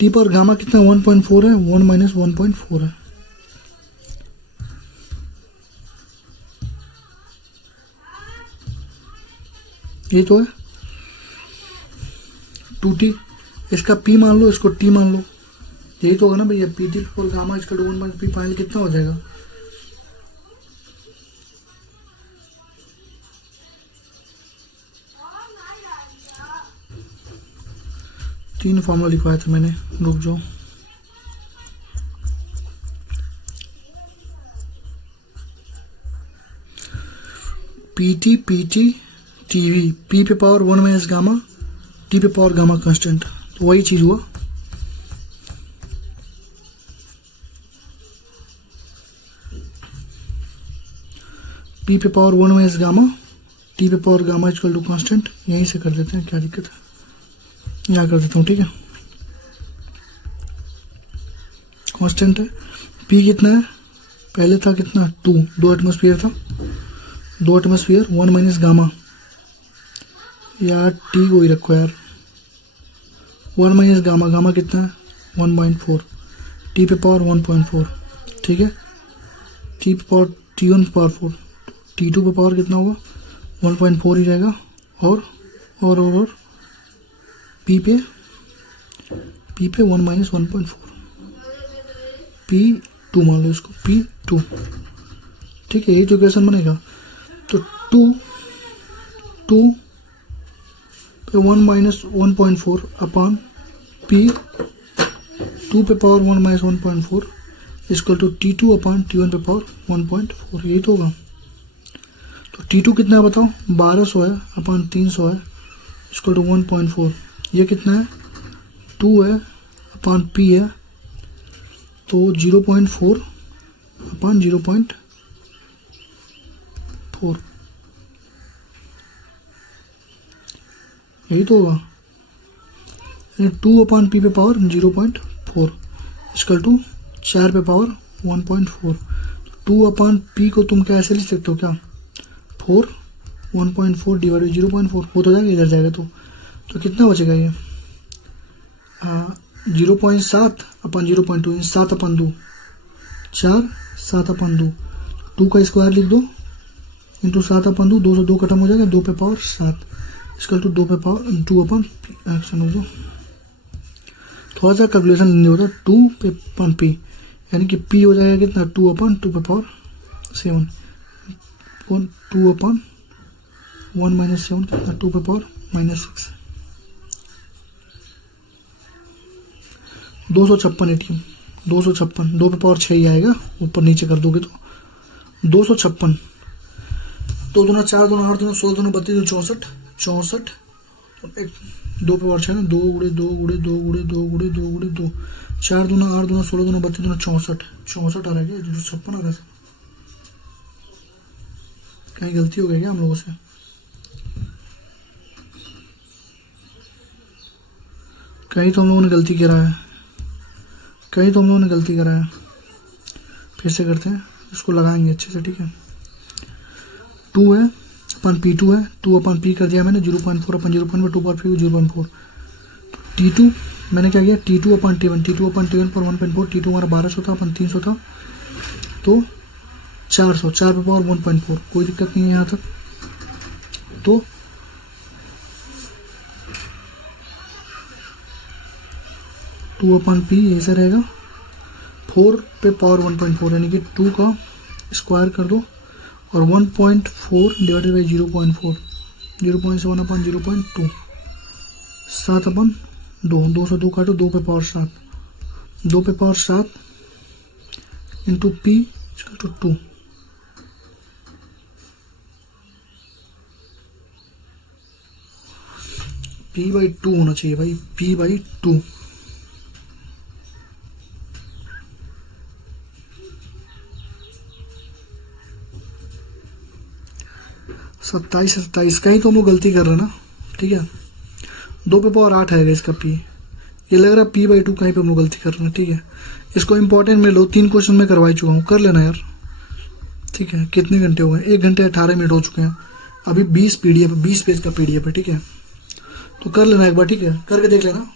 टी पर गामा कितना 1.4 है, 1 माइनस 1.4 है। ये तो है 2t, इसका p मान लो, इसको t मान लो, यही तो होगा ना भैया। पी टी और गामा इसका 1 माइनस पी फाइनल कितना हो जाएगा, तीन फॉर्मूला लिखवाया था मैंने, रुक जाओ। पीटी टीवी, पी पे पावर 1 माइनस गामा, टी पे पावर गामा कांस्टेंट, तो वही चीज हुआ। पी पे पावर 1 माइनस गामा, टी पे power gamma equal to constant, यहीं से कर देते हैं, क्या दिक्कत है, यहाँ कर देता हूँ। ठीक है, कांस्टेंट है, पी कितना है, पहले था कितना 2 एटमॉस्फेयर था, 2 एटमॉस्फेयर 1 माइनस गामा, यार टी को ही रखो यार, 1 माइनस गामा, गामा कितना है 1.4, टी पे पावर 1.4। ठीक है, टी पे पावर T1 पे पावर 4, T2 पे पावर कितना होगा 1.4 ही रहेगा, और पी पे 1 माइनस 1.4, P2 मान लो इसको, P2। ठीक है, यही तो इक्वेशन बनेगा। तो 2 पे 1 माइनस 1.4 अपॉन P 2 पे power 1 minus 1.4 equal to T2 upon T1 पे पावर 1.4, यही तो होगा। तो T2 कितना है बताओ, 1200 है अपॉन 300 है इक्वल टू 1.4, ये कितना है 2 है अपॉन P है, तो 0.4 अपॉन 0.4, यही तो होगा। 2 अपॉन P पे पावर 0.4 इक्वल टू 4 पे पावर 1.4। 2 अपॉन P को तुम क्या ऐसे लिख सकते हो क्या, 4 1.4 डिवाइड 0.4 हो तो जाएगा, इधर जाएगा तो कितना बचेगा ये 0.7 अपन 0.2 7 अपन 2 4 7 अपन 2, 2 का स्क्वायर लिख दो इंटू 7 अपन 2, 2 से 2 खत्म हो जाएगा, 2 पे पावर 7 इसकल टू 2 पे पावर 2 अपन एक्शन हो दो। थोड़ा सा कैलकुलेशन नहीं होता, 2 पे अपन पी यानी कि पी हो जाएगा कितना 2 अपन 2 पे पावर 7, 2 अपन 1 माइनस 7 कितना 2 पे पावर -6, 256 एटीएम 256, 2 पे पावर 6 ही आएगा, ऊपर नीचे कर दोगे तो 256, 2 दूना 4 दूना 8 दूना 16 दूना 32 64 64, 2 पे पावर 6 ना, 2 गुड़े 2 गुड़े 2 गुड़े 2 गुड़े 2 गुड़े 2, 4 दूना 8 दूना 16 दूना 32 दूना 64 64 आ रहा है क्या, 256 आ रहा है। कहीं गलती हो गई क्या हम लोगों से, कहीं तो हम लोगों ने गलती करा है, कहीं तो हम लोगों ने गलती करा है। फिर से करते हैं, इसको लगाएंगे अच्छे से। ठीक है, 2 है अपन P2 है, 2 अपन P कर दिया मैंने, 0.4 अपन 0.4 2 पर फिर 0.4, T2 मैंने क्या किया T2 अपन T1, T2 अपन T1 पर 1.4, T2 हमारा 1200 था अपन 300 था, तो 400 4 पे पावर 1.4, कोई दिक्कत नहीं है यहाँ तक। तो टू अपन पी ऐसा रहेगा, 4 पे पावर 1.4 यानी कि 2 का स्क्वायर कर दो और 1.4 डिवाइडेड बाई 0.4, 0.7 अपन 0.2, 7 अपन 2, 2 से 2 काटो, 2 पे पावर 7, 2 पे power 7 into P equal to 2, P/2 होना चाहिए भाई, P/2। सत्ताईस 27 कहीं तो हम लोग गलती कर रहे हैं ना, ठीक है। 2 पे पावर 8 आएगा इसका P, ये लग रहा है P/2 कहीं पे हम लोग गलती कर रहे हैं, ठीक है। इसको इंपॉर्टेंट में लो, 3 क्वेश्चन में करवा चुका हूँ, कर लेना यार, ठीक है। कितने घंटे हो गए? 1 घंटे 18 मिनट हो चुके हैं। अभी 20 पेज का PDF है, ठीक है। तो कर लेना एक बार, ठीक है, करके देख लेना।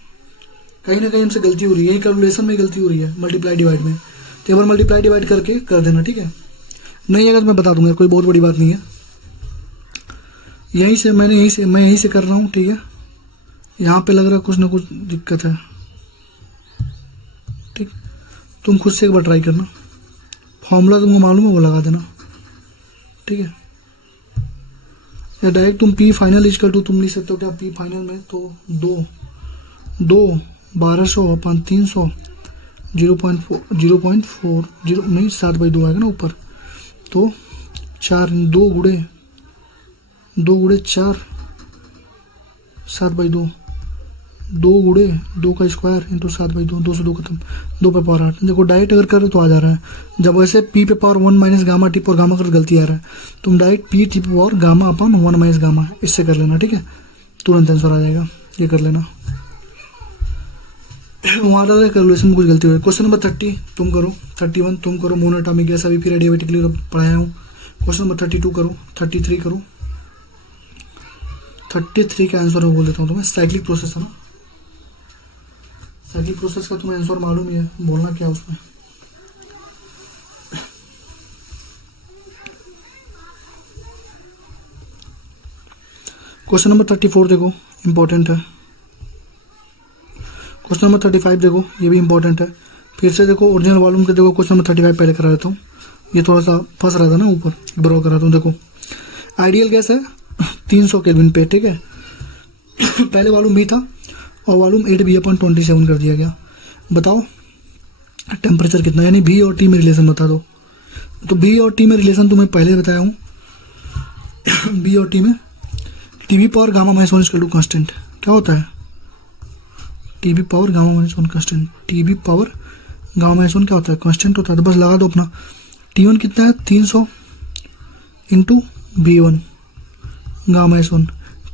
कहीं ना कहीं हमसे गलती हो रही है, यही कैलकुलेशन में गलती हो रही है, मल्टीप्लाई डिवाइड में। तो एक बार मल्टीप्लाई डिवाइड करके कर देना, ठीक है। नहीं अगर मैं बता दूंगा, कोई बहुत बड़ी बात नहीं है। मैं यहीं से कर रहा हूँ, ठीक है। यहाँ पे लग रहा है कुछ ना कुछ दिक्कत है, ठीक। तुम खुद से एक बार ट्राई करना, फॉर्मूला तुमको मालूम है वो लगा देना, ठीक है। या डायरेक्ट तुम P फाइनल इक्वल टू तुम लिख सकते हो क्या, P फाइनल में तो 1200 अपन 300 0.4 नहीं 7/2 आएगा ना ऊपर, तो 4 2 गुड़े 4 7/2 2 गुड़े 2 का स्क्वायर इंटू 7/2, 2 से 2 खत्म, 2 पे पावर 8। देखो डायरेक्ट अगर करो तो आ जा रहा है। जब वैसे P पे पावर 1 माइनस गामा टी और गामा कर गलती आ रहा है, तुम डायरेक्ट P टी पे power gamma upon 1 minus gamma इससे कर लेना, ठीक है। तुरंत आंसर आ जाएगा, ये कर लेना। वहाँ तक कैलकुलेशन में कुछ गलती हुई। क्वेश्चन नंबर 30 तुम करो, 31 तुम करो, मोनोटॉमिक गैस अभी फिर रेडियोटिकली पढ़ाया हूँ। क्वेश्चन नंबर 32 करो, 33 करो। 33 का आंसर मैं बोल देता हूँ तुम्हें, साइक्लिक प्रोसेस है ना, साइक्लिक प्रोसेस का तुम्हें आंसर मालूम ही है, बोलना क्या उसमें। क्वेश्चन नंबर 34 देखो, इंपॉर्टेंट है। क्वेश्चन नंबर 35 देखो, ये भी इंपॉर्टेंट है। फिर से देखो ओरिजिनल वॉल्यूम के देखो, क्वेश्चन नंबर 35 पहले करा देता हूँ, ये थोड़ा सा फंस रहा था ना ऊपर, एक बार और कराता हूँ। देखो आइडियल गैस है 300 केल्विन पे, ठीक है। पहले वॉल्यूम भी था और वॉल्यूम 8V/27 कर दिया गया। बताओ टेम्परेचर कितना, यानी V और T में रिलेशन बता दो। तो V और T में रिलेशन तुम्हें पहले बताया हूँ। V और T में TV power gamma minus 1 equal to constant क्या होता है, TV power gamma minus 1 constant. TV power gamma minus 1 क्या होता है, कांस्टेंट होता है। तो बस लगा दो अपना, T1 कितना है 300 into V1 gamma minus 1,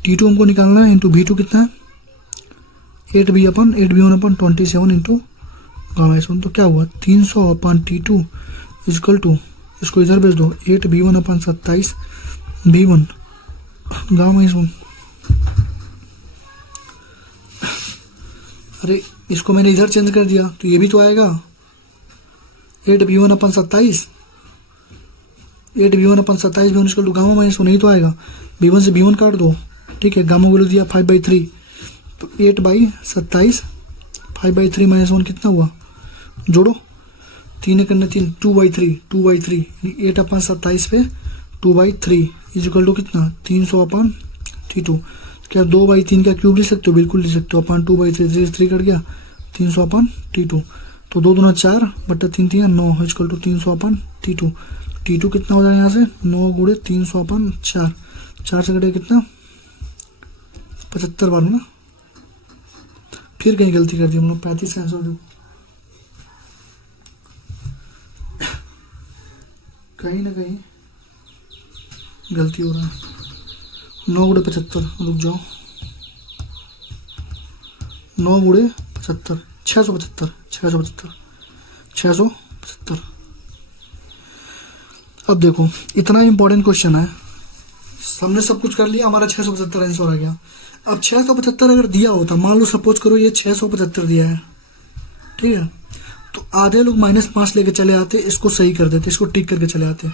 T2 हमको निकालना है इंटू V2 कितना है 8V/27 इंटू गामा माइनस 1। तो क्या हुआ 300/T2 इक्वल टू, इसको इधर भेज दो, 8V1/27 V1 गामा माइनस 1। अरे इसको मैंने इधर चेंज कर दिया तो ये भी तो आएगा 8V1/27 V1 equal to gamma minus 1, नहीं तो आएगा। V1 से V1 काट दो, ठीक है। गामा वैल्यू दिया 5/3, तो 8/27 5/3 माइनस 1 कितना हुआ, जोड़ो 3 करने 3 2/3 8/27 पे 2/3 इक्वल टू कितना 300/T2। क्या 2/3 का क्यूब लिख सकते हो, बिल्कुल लिख सकते हो। 2/3 3 कट गया 300/T2, तो 2 दूना 4 बट्टा 3 3 9 इक्वल टू 300/T2। T2 कितना हो जाएगा यहाँ से 9 गुणे 300/4, 4 से कटे कितना 75 बार ना। फिर कहीं गलती कर दी हम लोग, 35 का आंसर देखो, कहीं ना कहीं गलती हो रहा है। 9 गुणे 75, रुक जाओ, 9 गुणे 75 675। अब देखो इतना इंपॉर्टेंट क्वेश्चन है, हमने सब कुछ कर लिया, हमारा 675 आंसर आ गया। अब 675 अगर दिया होता, मान लो सपोज करो ये 675 दिया है, ठीक है, तो आधे लोग -5 लेके चले आते, इसको सही कर देते, इसको टिक करके चले आते।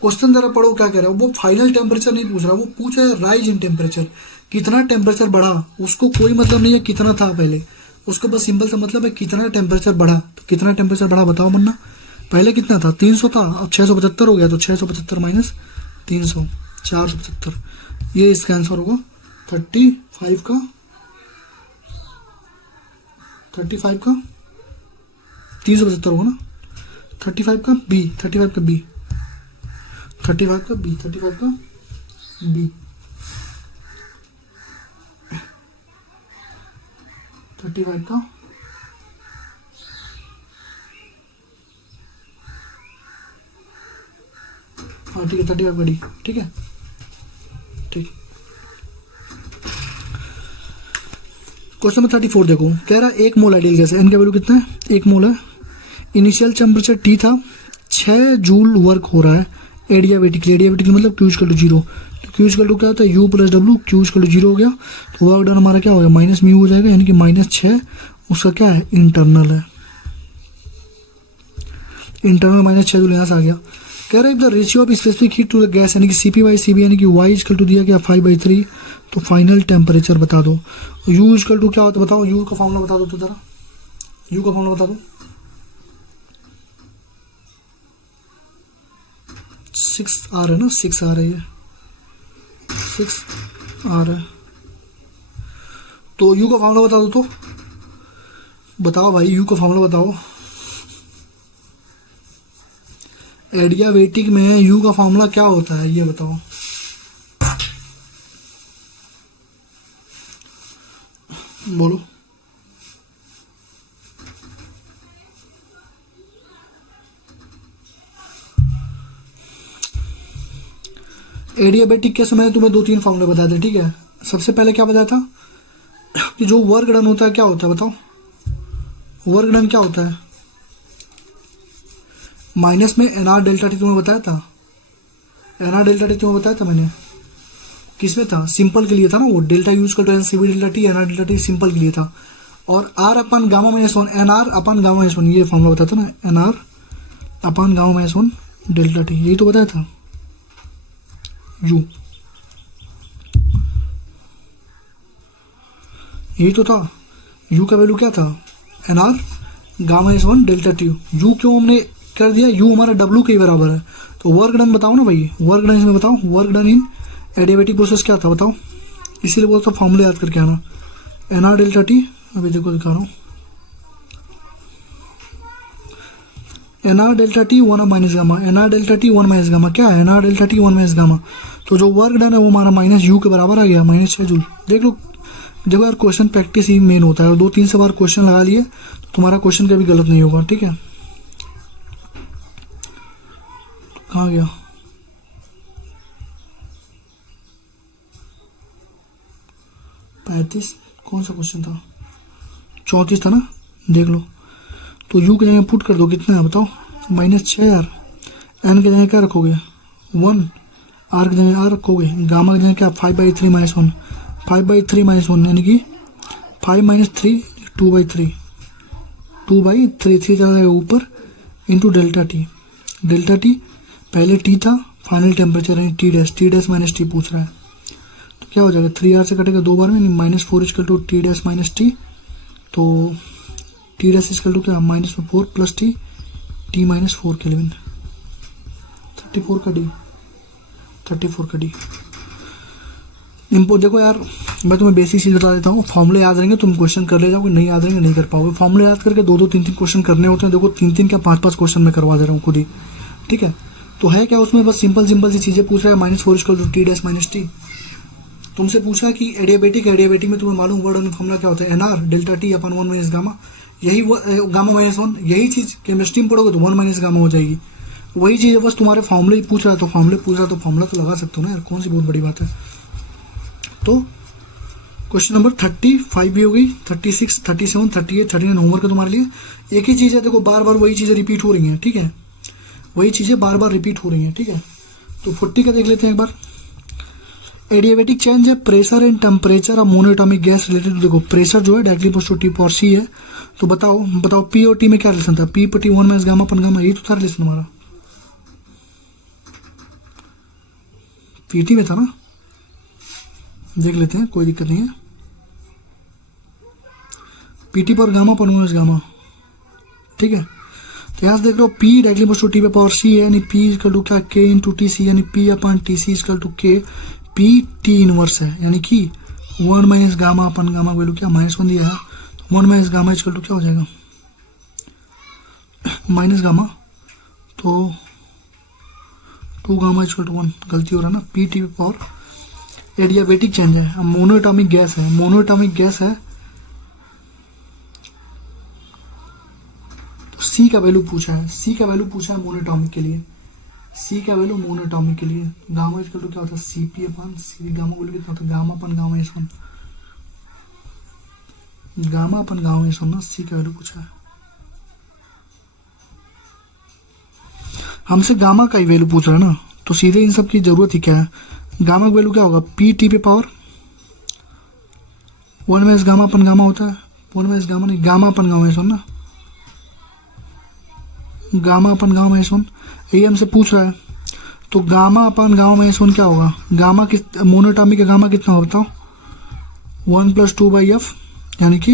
क्वेश्चन जरा पढ़ो क्या कह रहा है, वो फाइनल टेम्परेचर नहीं पूछ रहा, वो पूछ रहा है राइज इन टेम्परेचर, कितना टेम्परेचर बढ़ा। उसको कोई मतलब नहीं है कितना था पहले, उसको बस सिंपल सा मतलब है कितना टेम्परेचर बढ़ा। तो कितना टेम्परेचर बढ़ा बताओ वरना, पहले कितना था 300 था, अब 675 हो गया, तो 675 माइनस 300 475, ये इसका आंसर होगा 35 का 375 होगा ना, 35 का बी 35 का बी। 35 का हाँ ठीक है 35 का डी, ठीक है ठीक। क्वेश्चन नंबर 34 देखो, कह रहा है 1 मोल आइडियल गैस है, एन का वैल्यू कितना है 1 मोल है, इनिशियल टेम्परेचर टी था, 6 जूल वर्क हो रहा है, एडियाबेटिकली मतलब क्यू इक्वल टू 0, तो क्यू इक्वल टू क्या होता है U plus W, Q equal to 0 हो गया, तो वर्क डन हमारा क्या हो गया माइनस म्यू हो जाएगा, यानी कि -6 उसका क्या है इंटरनल है, इंटरनल -6 जूल यहाँ से आ गया। कह रहा है the ratio of specific heat to the gas यानी कि CP/CB यानी कि Y इक्वल टू दिया गया 5/3, तो फाइनल टेम्परेचर बता दो। U इक्वल टू क्या होता है बताओ, U का फॉर्मूला बता दो तो जरा, U का फॉर्मूला बता दो। 6R है ना, 6R है ये, 6R है, तो U का फॉर्मूला बता दो, तो बताओ भाई U का फॉर्मूला बताओ। एडियाबेटिक में U का फॉर्मूला क्या होता है ये बताओ। बोलो। एडियाबेटिक के समय तुम्हें 2-3 फॉर्मूले बता दे, ठीक है। सबसे पहले क्या बताया था कि जो वर्क डन होता है क्या होता है बताओ, वर्क डन क्या होता है, माइनस में NR डेल्टा टी तुम्हें बताया था, NR डेल्टा टी तुम्हें बताया था मैंने, किसमें था सिंपल के लिए था ना वो, डेल्टा यूज कर CB delta T, NR delta T simple के लिए था, और R अपन गामा -1 NR अपन गामा -1 ये फॉर्मूला बताया था ना, NR अपन गामा -1 डेल्टा टी, यही तो बताया था U, यही तो था। U का वैल्यू क्या था NR gamma -1 delta T, U क्यों हमने कर दिया, U हमारा W के बराबर है, तो वर्क डन बताओ ना भाई, वर्क डन इसमें बताओ, work done in adiabatic process क्या था बताओ, इसीलिए बोलता हूँ फॉर्मूले याद करके आना। NR डेल्टा टी, अभी देखो दिखा रहा हूँ, NR delta T 1 minus gamma, NR delta T 1 minus gamma, क्या है NR delta T 1 minus gamma, तो जो वर्क डन है वो हमारा -U के बराबर आ गया, -6 जूल। देख लो, देखो यार क्वेश्चन प्रैक्टिस ही मेन होता है, और 2-3 से बार क्वेश्चन लगा लिए तो तुम्हारा क्वेश्चन कभी गलत नहीं होगा, ठीक है। कहाँ गया, पैंतीस कौन सा क्वेश्चन था, 34 था ना, देख लो। तो U के जगह पुट कर दो, कितना है बताओ -6 यार, N के जगह क्या रखोगे 1, R के जगह R रखोगे, गामा के जगह क्या 5/3 -1, 5/3 -1 यानी कि 5 - 3 2/3, 2/3 3 जाएगा ऊपर into delta T, delta T पहले T था, फाइनल टेम्परेचर यानी T डैश माइनस टी पूछ रहा है, तो क्या हो जाएगा 3R से कटेगा 2 बार में, -4 equal to T dash minus T, तो T डैश इक्वल टू क्या -4 प्लस T, T -4 केल्विन, 34 का D, 34 का D। इम्पो देखो यार, मैं तुम्हें बेसिक चीज़ बता देता हूँ, फॉर्मूले याद रहेंगे तुम क्वेश्चन कर ले जाओगे, नहीं याद रहेंगे नहीं कर पाओगे। फॉर्मूले याद करके 2-2 3-3 क्वेश्चन करने होते हैं, देखो 3-3 क्या 5-5 क्वेश्चन मैं करवा दे रहा हूँ खुद ही, ठीक है। तो है क्या उसमें, बस सिंपल सी चीज़ें पूछ रहा है, -4 equal to T dash minus T, तुमसे पूछा कि एडियाबेटिक में तुम्हें मालूम वर्ड और फॉर्मूला क्या होता है, NR डेल्टा टी अपन 1 माइनस गामा, यही गामा -1, यही चीज़ केमिस्ट्री में पढ़ोगे तो 1 माइनस गामा हो जाएगी, वही चीज़ है, बस तुम्हारे फॉर्मूले पूछ रहा है, तो फॉर्मूले पूछ रहा है तो फॉर्मूला तो लगा सकते हो ना यार, कौन सी बहुत बड़ी बात है। तो क्वेश्चन नंबर 35 भी हो गई, 36 37 38 39 होमवर्क है तुम्हारे लिए। एक ही चीज़ है, देखो बार बार वही चीज़ें रिपीट हो रही हैं, ठीक है, वही चीज़ें बार बार रिपीट हो रही हैं, ठीक है। तो 40 का देख लेते हैं एक बार। एडियाबेटिक चेंज है pressure and temperature of monoatomic gas related, देखो प्रेशर जो है डायरेक्टली इक्वल्स टू T पर C है, तो बताओ P और T में क्या रिलेशन था, P पर T 1 minus gamma upon gamma, यही तो था रिलेशन हमारा, PT में था ना, देख लेते हैं कोई दिक्कत नहीं है, PT पर गामा पर माइनस गामा, ठीक है। तो यहाँ से देख रहे हो P directly equals to T पे पावर C है, यानी P इक्वल टू क्या K इंटू TC, यानी P upon TC equal to K, P T inverse है, यानी कि 1 minus gamma upon gamma value क्या -1 दिया है, 1 माइनस गामा इक्वल टू क्या हो जाएगा माइनस गामा, तो 2 गामा इक्वल टू 1, गलती हो रहा है ना, P T power adiabatic change है, मोनोएटॉमिक गैस है, मोनोएटॉमिक गैस है, सी का वैल्यू पूछा है, सी का वैल्यू पूछा है मोनोटॉमिक के लिए, सी का वैल्यू मोनोटॉमिक के लिए गामा इक्वल टू क्या होता है सी पी अपन सी, गामा वैल्यू कितना होता है gamma upon gamma S one, gamma upon gamma S one ना, सी का वैल्यू पूछा है हमसे, गामा का ही वैल्यू पूछ रहा है ना, तो सीधे इन सब की जरूरत ही क्या है, गामा का वैल्यू क्या होगा पी टी पे पावर 1 में एस गामा अपन गामा होता है, 1 में एस गामा नहीं, gamma upon gamma S one ना, gamma upon gamma S one, ये हमसे पूछ रहा है, तो gamma upon gamma S one क्या होगा, गामा किस मोनोटॉमिक का गामा कितना होगा बताओ 1 + 2/f, यानी कि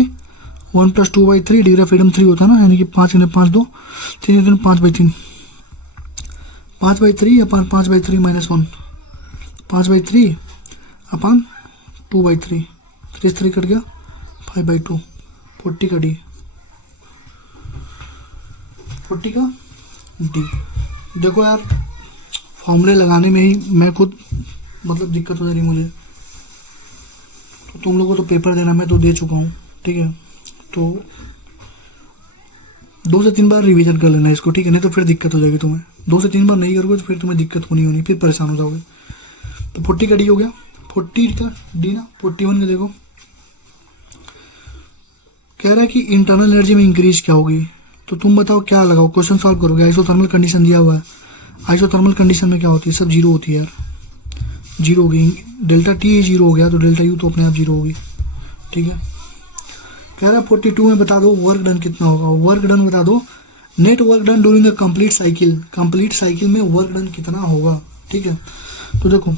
1 + 2/3, डिग्री ऑफ फ्रीडम 3 होता है ना, यानी कि 5 × 5 2 3 × 5/3, 5/3 अपन 5/3 - 1, 5/3 अपन 2/3, 3 3 कट गया 5/2, 40 का डी, 40 का डी। देखो यार फॉर्मूले लगाने में ही मैं खुद मतलब दिक्कत हो जा रही मुझे, तो तुम लोगों को तो पेपर देना, मैं तो दे चुका हूँ, ठीक है, तो 2 से 3 बार रिवीजन कर लेना इसको, ठीक है, नहीं तो फिर दिक्कत हो जाएगी तुम्हें, 2 से 3 बार नहीं करोगे तो फिर तुम्हें दिक्कत होनी, फिर परेशान हो जाओगे। तो 40 का डी हो गया, 40 का डी ना, 41 का देखो कह रहा है कि इंटरनल एनर्जी में इंक्रीज क्या होगी, तो तुम बताओ क्या लगाओ, क्वेश्चन सॉल्व करोगे, आइसोथर्मल कंडीशन दिया हुआ है, आइसोथर्मल कंडीशन में क्या होती है, सब जीरो होती है यार, जीरो हो गई, डेल्टा टी जीरो हो गया तो डेल्टा यू तो अपने आप जीरो होगी, ठीक है। कह रहा है 42 में बता दो वर्क डन कितना होगा, वर्क डन बता दो, net work done during the complete cycle में वर्क डन कितना होगा, ठीक है। तो देखो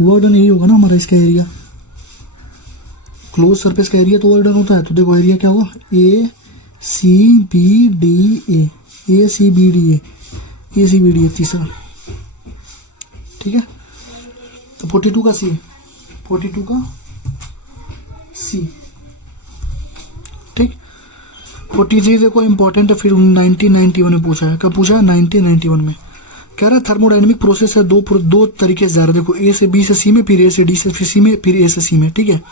वर्क डन यही होगा ना हमारा, इसका एरिया, क्लोज सरफेस का एरिया तो वर्क डन होता है, तो देखो एरिया क्या होगा A C B D A, A C B D A, A C B D A तीसरा, ठीक है। तो 42 का सी, 42 का सी, ठीक। 43 देखो इंपॉर्टेंट है, फिर 1991 में पूछा है, कब पूछा है 1991 में। कह रहा है थर्मोडाइनमिक प्रोसेस है, दो तरीके से जा रहा है, देखो ए से बी से सी में, फिर ए से डी से फिर सी में, फिर ए से सी में, ठीक है।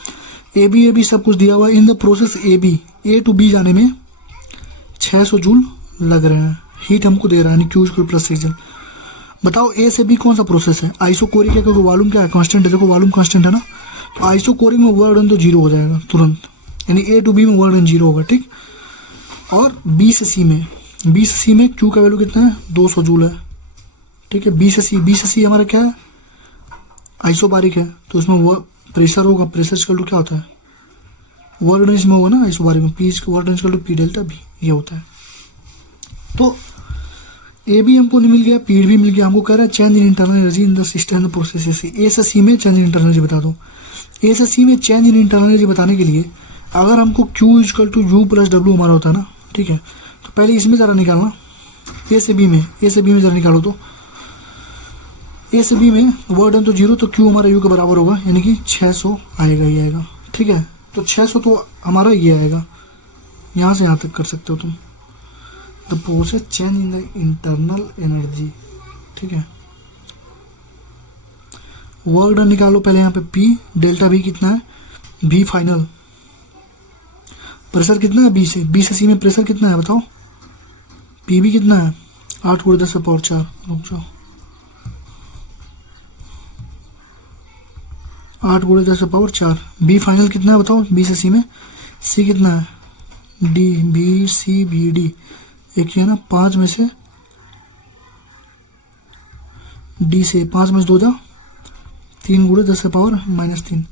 ए बी सब कुछ दिया हुआ है, in the process A to B जाने में 600 जूल लग रहे हैं, हीट हमको दे रहा है Q = 6 जूल। बताओ ए से बी कौन सा प्रोसेस है, आइसोकोरिक है, क्योंकि वॉल्यूम क्या है कांस्टेंट है, देखो वॉल्यूम कांस्टेंट है ना, तो आइसोकोरिक में वर्क डन तो जीरो हो जाएगा तुरंत, यानी ए टू बी में वर्क डन जीरो होगा, ठीक। और बी से सी में Q का वैल्यू कितना है 200 जूल है, ठीक है। बी से सी हमारा क्या है आइसोबारिक है, तो इसमें वो प्रेशर होगा, प्रेशर इक्वल टू क्या होता है वर्क डन इसमें होगा ना आइसोबारिक में, P work done equal to P delta V, ये होता है। तो ए भी हमको नहीं मिल गया, पी भी मिल गया, हमको कह रहा है change in internal energy in the system process से, ए से सी में चेंज इन इंटरनल एनर्जी बता दो। ए से सी में चेंज इन इंटरनल एनर्जी बताने के लिए अगर हमको Q = U + W हमारा होता है ना, ठीक है, तो पहले इसमें जरा निकालना, ए से बी में जरा निकालो, तो ए से बी में वर्क डन तो जीरो, तो Q हमारा U के बराबर होगा, यानी कि 600 आएगा ही आएगा, ठीक है। तो 600 तो हमारा ये आएगा, यहाँ से यहाँ तक कर सकते हो तुम, the process change in the internal energy, ठीक है। वर्क डन निकालो पहले यहाँ पे P, डेल्टा V कितना है, V फाइनल, प्रेशर कितना है बी से सी में प्रेशर कितना है बताओ, P भी कितना है 8 × 10⁴, रुक जाओ 8 × 10⁴, बी फाइनल कितना है बताओ, बी से सी में, सी कितना है D, B C B D, एक ही है ना, 5 में से डी से 5 में से 2 जा 3 × 10⁻³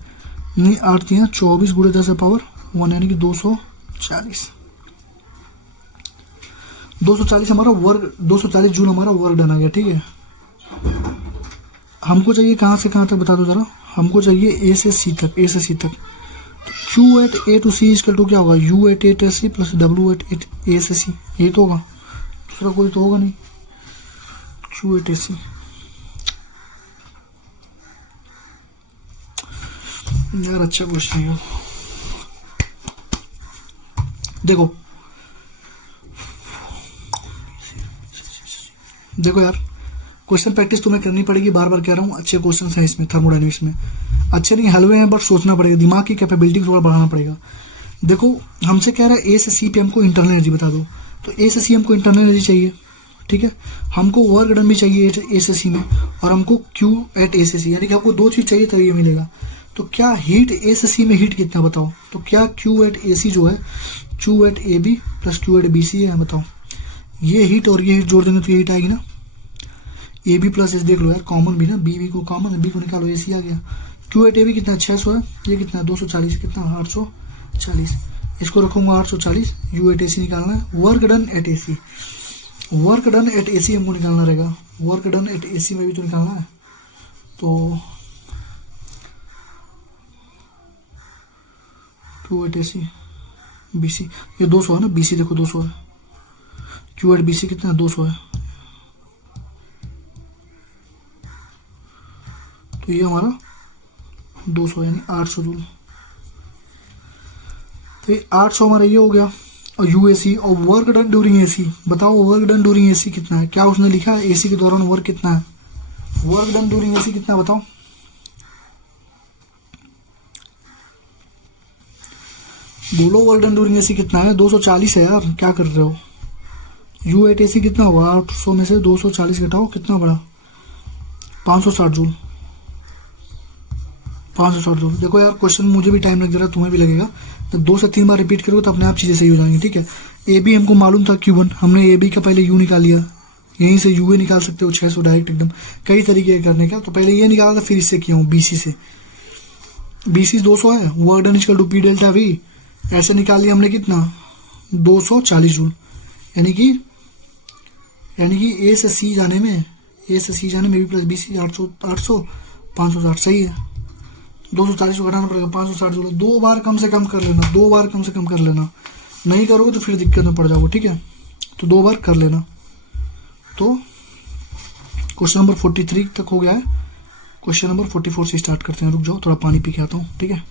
नहीं 8 दिया 24 × 10⁻1 यानी कि 240 हमारा वर्क, 240 जूल हमारा वर्क डन आ गया, ठीक है। हमको चाहिए कहाँ से कहाँ तक बता दो जरा, हमको चाहिए ए से सी तक, Q at A to C = क्या होगा, U at A to C + W at A से C, ये तो होगा, दूसरा कोई तो होगा नहीं, Q at A C। यार अच्छा क्वेश्चन है, देखो यार क्वेश्चन प्रैक्टिस तुम्हें करनी पड़ेगी, बार बार कह रहा हूँ, अच्छे क्वेश्चन हैं इसमें थर्मोडायनेमिक्स में, अच्छे नहीं हलवे हैं, बट सोचना पड़ेगा, दिमाग की कैपेबिलिटी को थोड़ा बढ़ाना पड़ेगा। देखो हमसे कह रहा है ए से सी पे हमको इंटरनल एनर्जी बता दो, तो ए से सी हमको इंटरनल एनर्जी चाहिए, ठीक है। हमको वर्क डन भी चाहिए ए से सी में, और हमको क्यू एट ए से सी, यानी कि हमको दो चीज़ चाहिए तभी ये मिलेगा। तो क्या हीट ए से सी में हीट कितना बताओ? तो क्या क्यू एट ए सी जो है Q at A B plus Q at B C है, बताओ। ये हीट और ये हीट जोड़ देंगे तो ये हीट आएगी ना, ए बी प्लस एस, देख लो यार कॉमन भी ना, बी को कॉमन, बी को निकालो, ए सी आ गया। क्यू एट ए बी कितना 600 है, ये कितना 240, कितना 840, इसको रखूंगा 840। यू एट ए सी निकालना है, work done at A C, work done at A C हमको निकालना रहेगा, work done at A C में भी तो निकालना है। तो Q at A C B C, ये 200 है ना, बी सी देखो 200 है, क्यू एट बी सी कितना 200 है, तो ये हमारा 200 यानी 800 जूल। तो ये 800 हमारा ये हो गया। और यू ए सी और वर्क डन ड्यूरिंग ए सी, बताओ वर्क डन ड्यूरिंग ए सी कितना है? क्या उसने लिखा है ए सी के दौरान वर्क कितना है? वर्क डन ड्यूरिंग ए सी कितना बताओ? बोलो वर्क डन ड्यूरिंग ए सी कितना है? 240 है यार, क्या कर रहे हो? यू एट ए सी कितना हुआ? 800 में से 240 घटाओ, कितना बड़ा? 560 जूल, 560 जूल। देखो यार क्वेश्चन मुझे भी टाइम लग जा रहा है, तुम्हें भी लगेगा, तो 2 से 3 बार रिपीट करोगे तो अपने आप चीज़ें सही हो जाएंगी, ठीक है। ए बी हमको मालूम था Q1, हमने ए बी का पहले यू निकाल लिया, यहीं से यू ए निकाल सकते हो 600 डायरेक्ट एकदम, कई तरीके करने का। तो पहले ये निकाला था, फिर इससे किया हूँ BC से, BC 200 है, work done equal to P delta V, ऐसे निकाल लिया हमने कितना 240 जूल, यानी कि ए से सी जाने में बी प्लस बी सी 800 560 सही है। 240 को घटाना पड़ेगा, 560 जोड़ो, 2 बार कम से कम कर लेना, 2 बार कम से कम कर लेना, नहीं करोगे तो फिर दिक्कत में पड़ जाओगे, ठीक है। तो 2 बार कर लेना। तो क्वेश्चन नंबर 43 तक हो गया है, क्वेश्चन नंबर 44 से स्टार्ट करते हैं। रुक जाओ थोड़ा पानी पी के आता हूँ, ठीक है।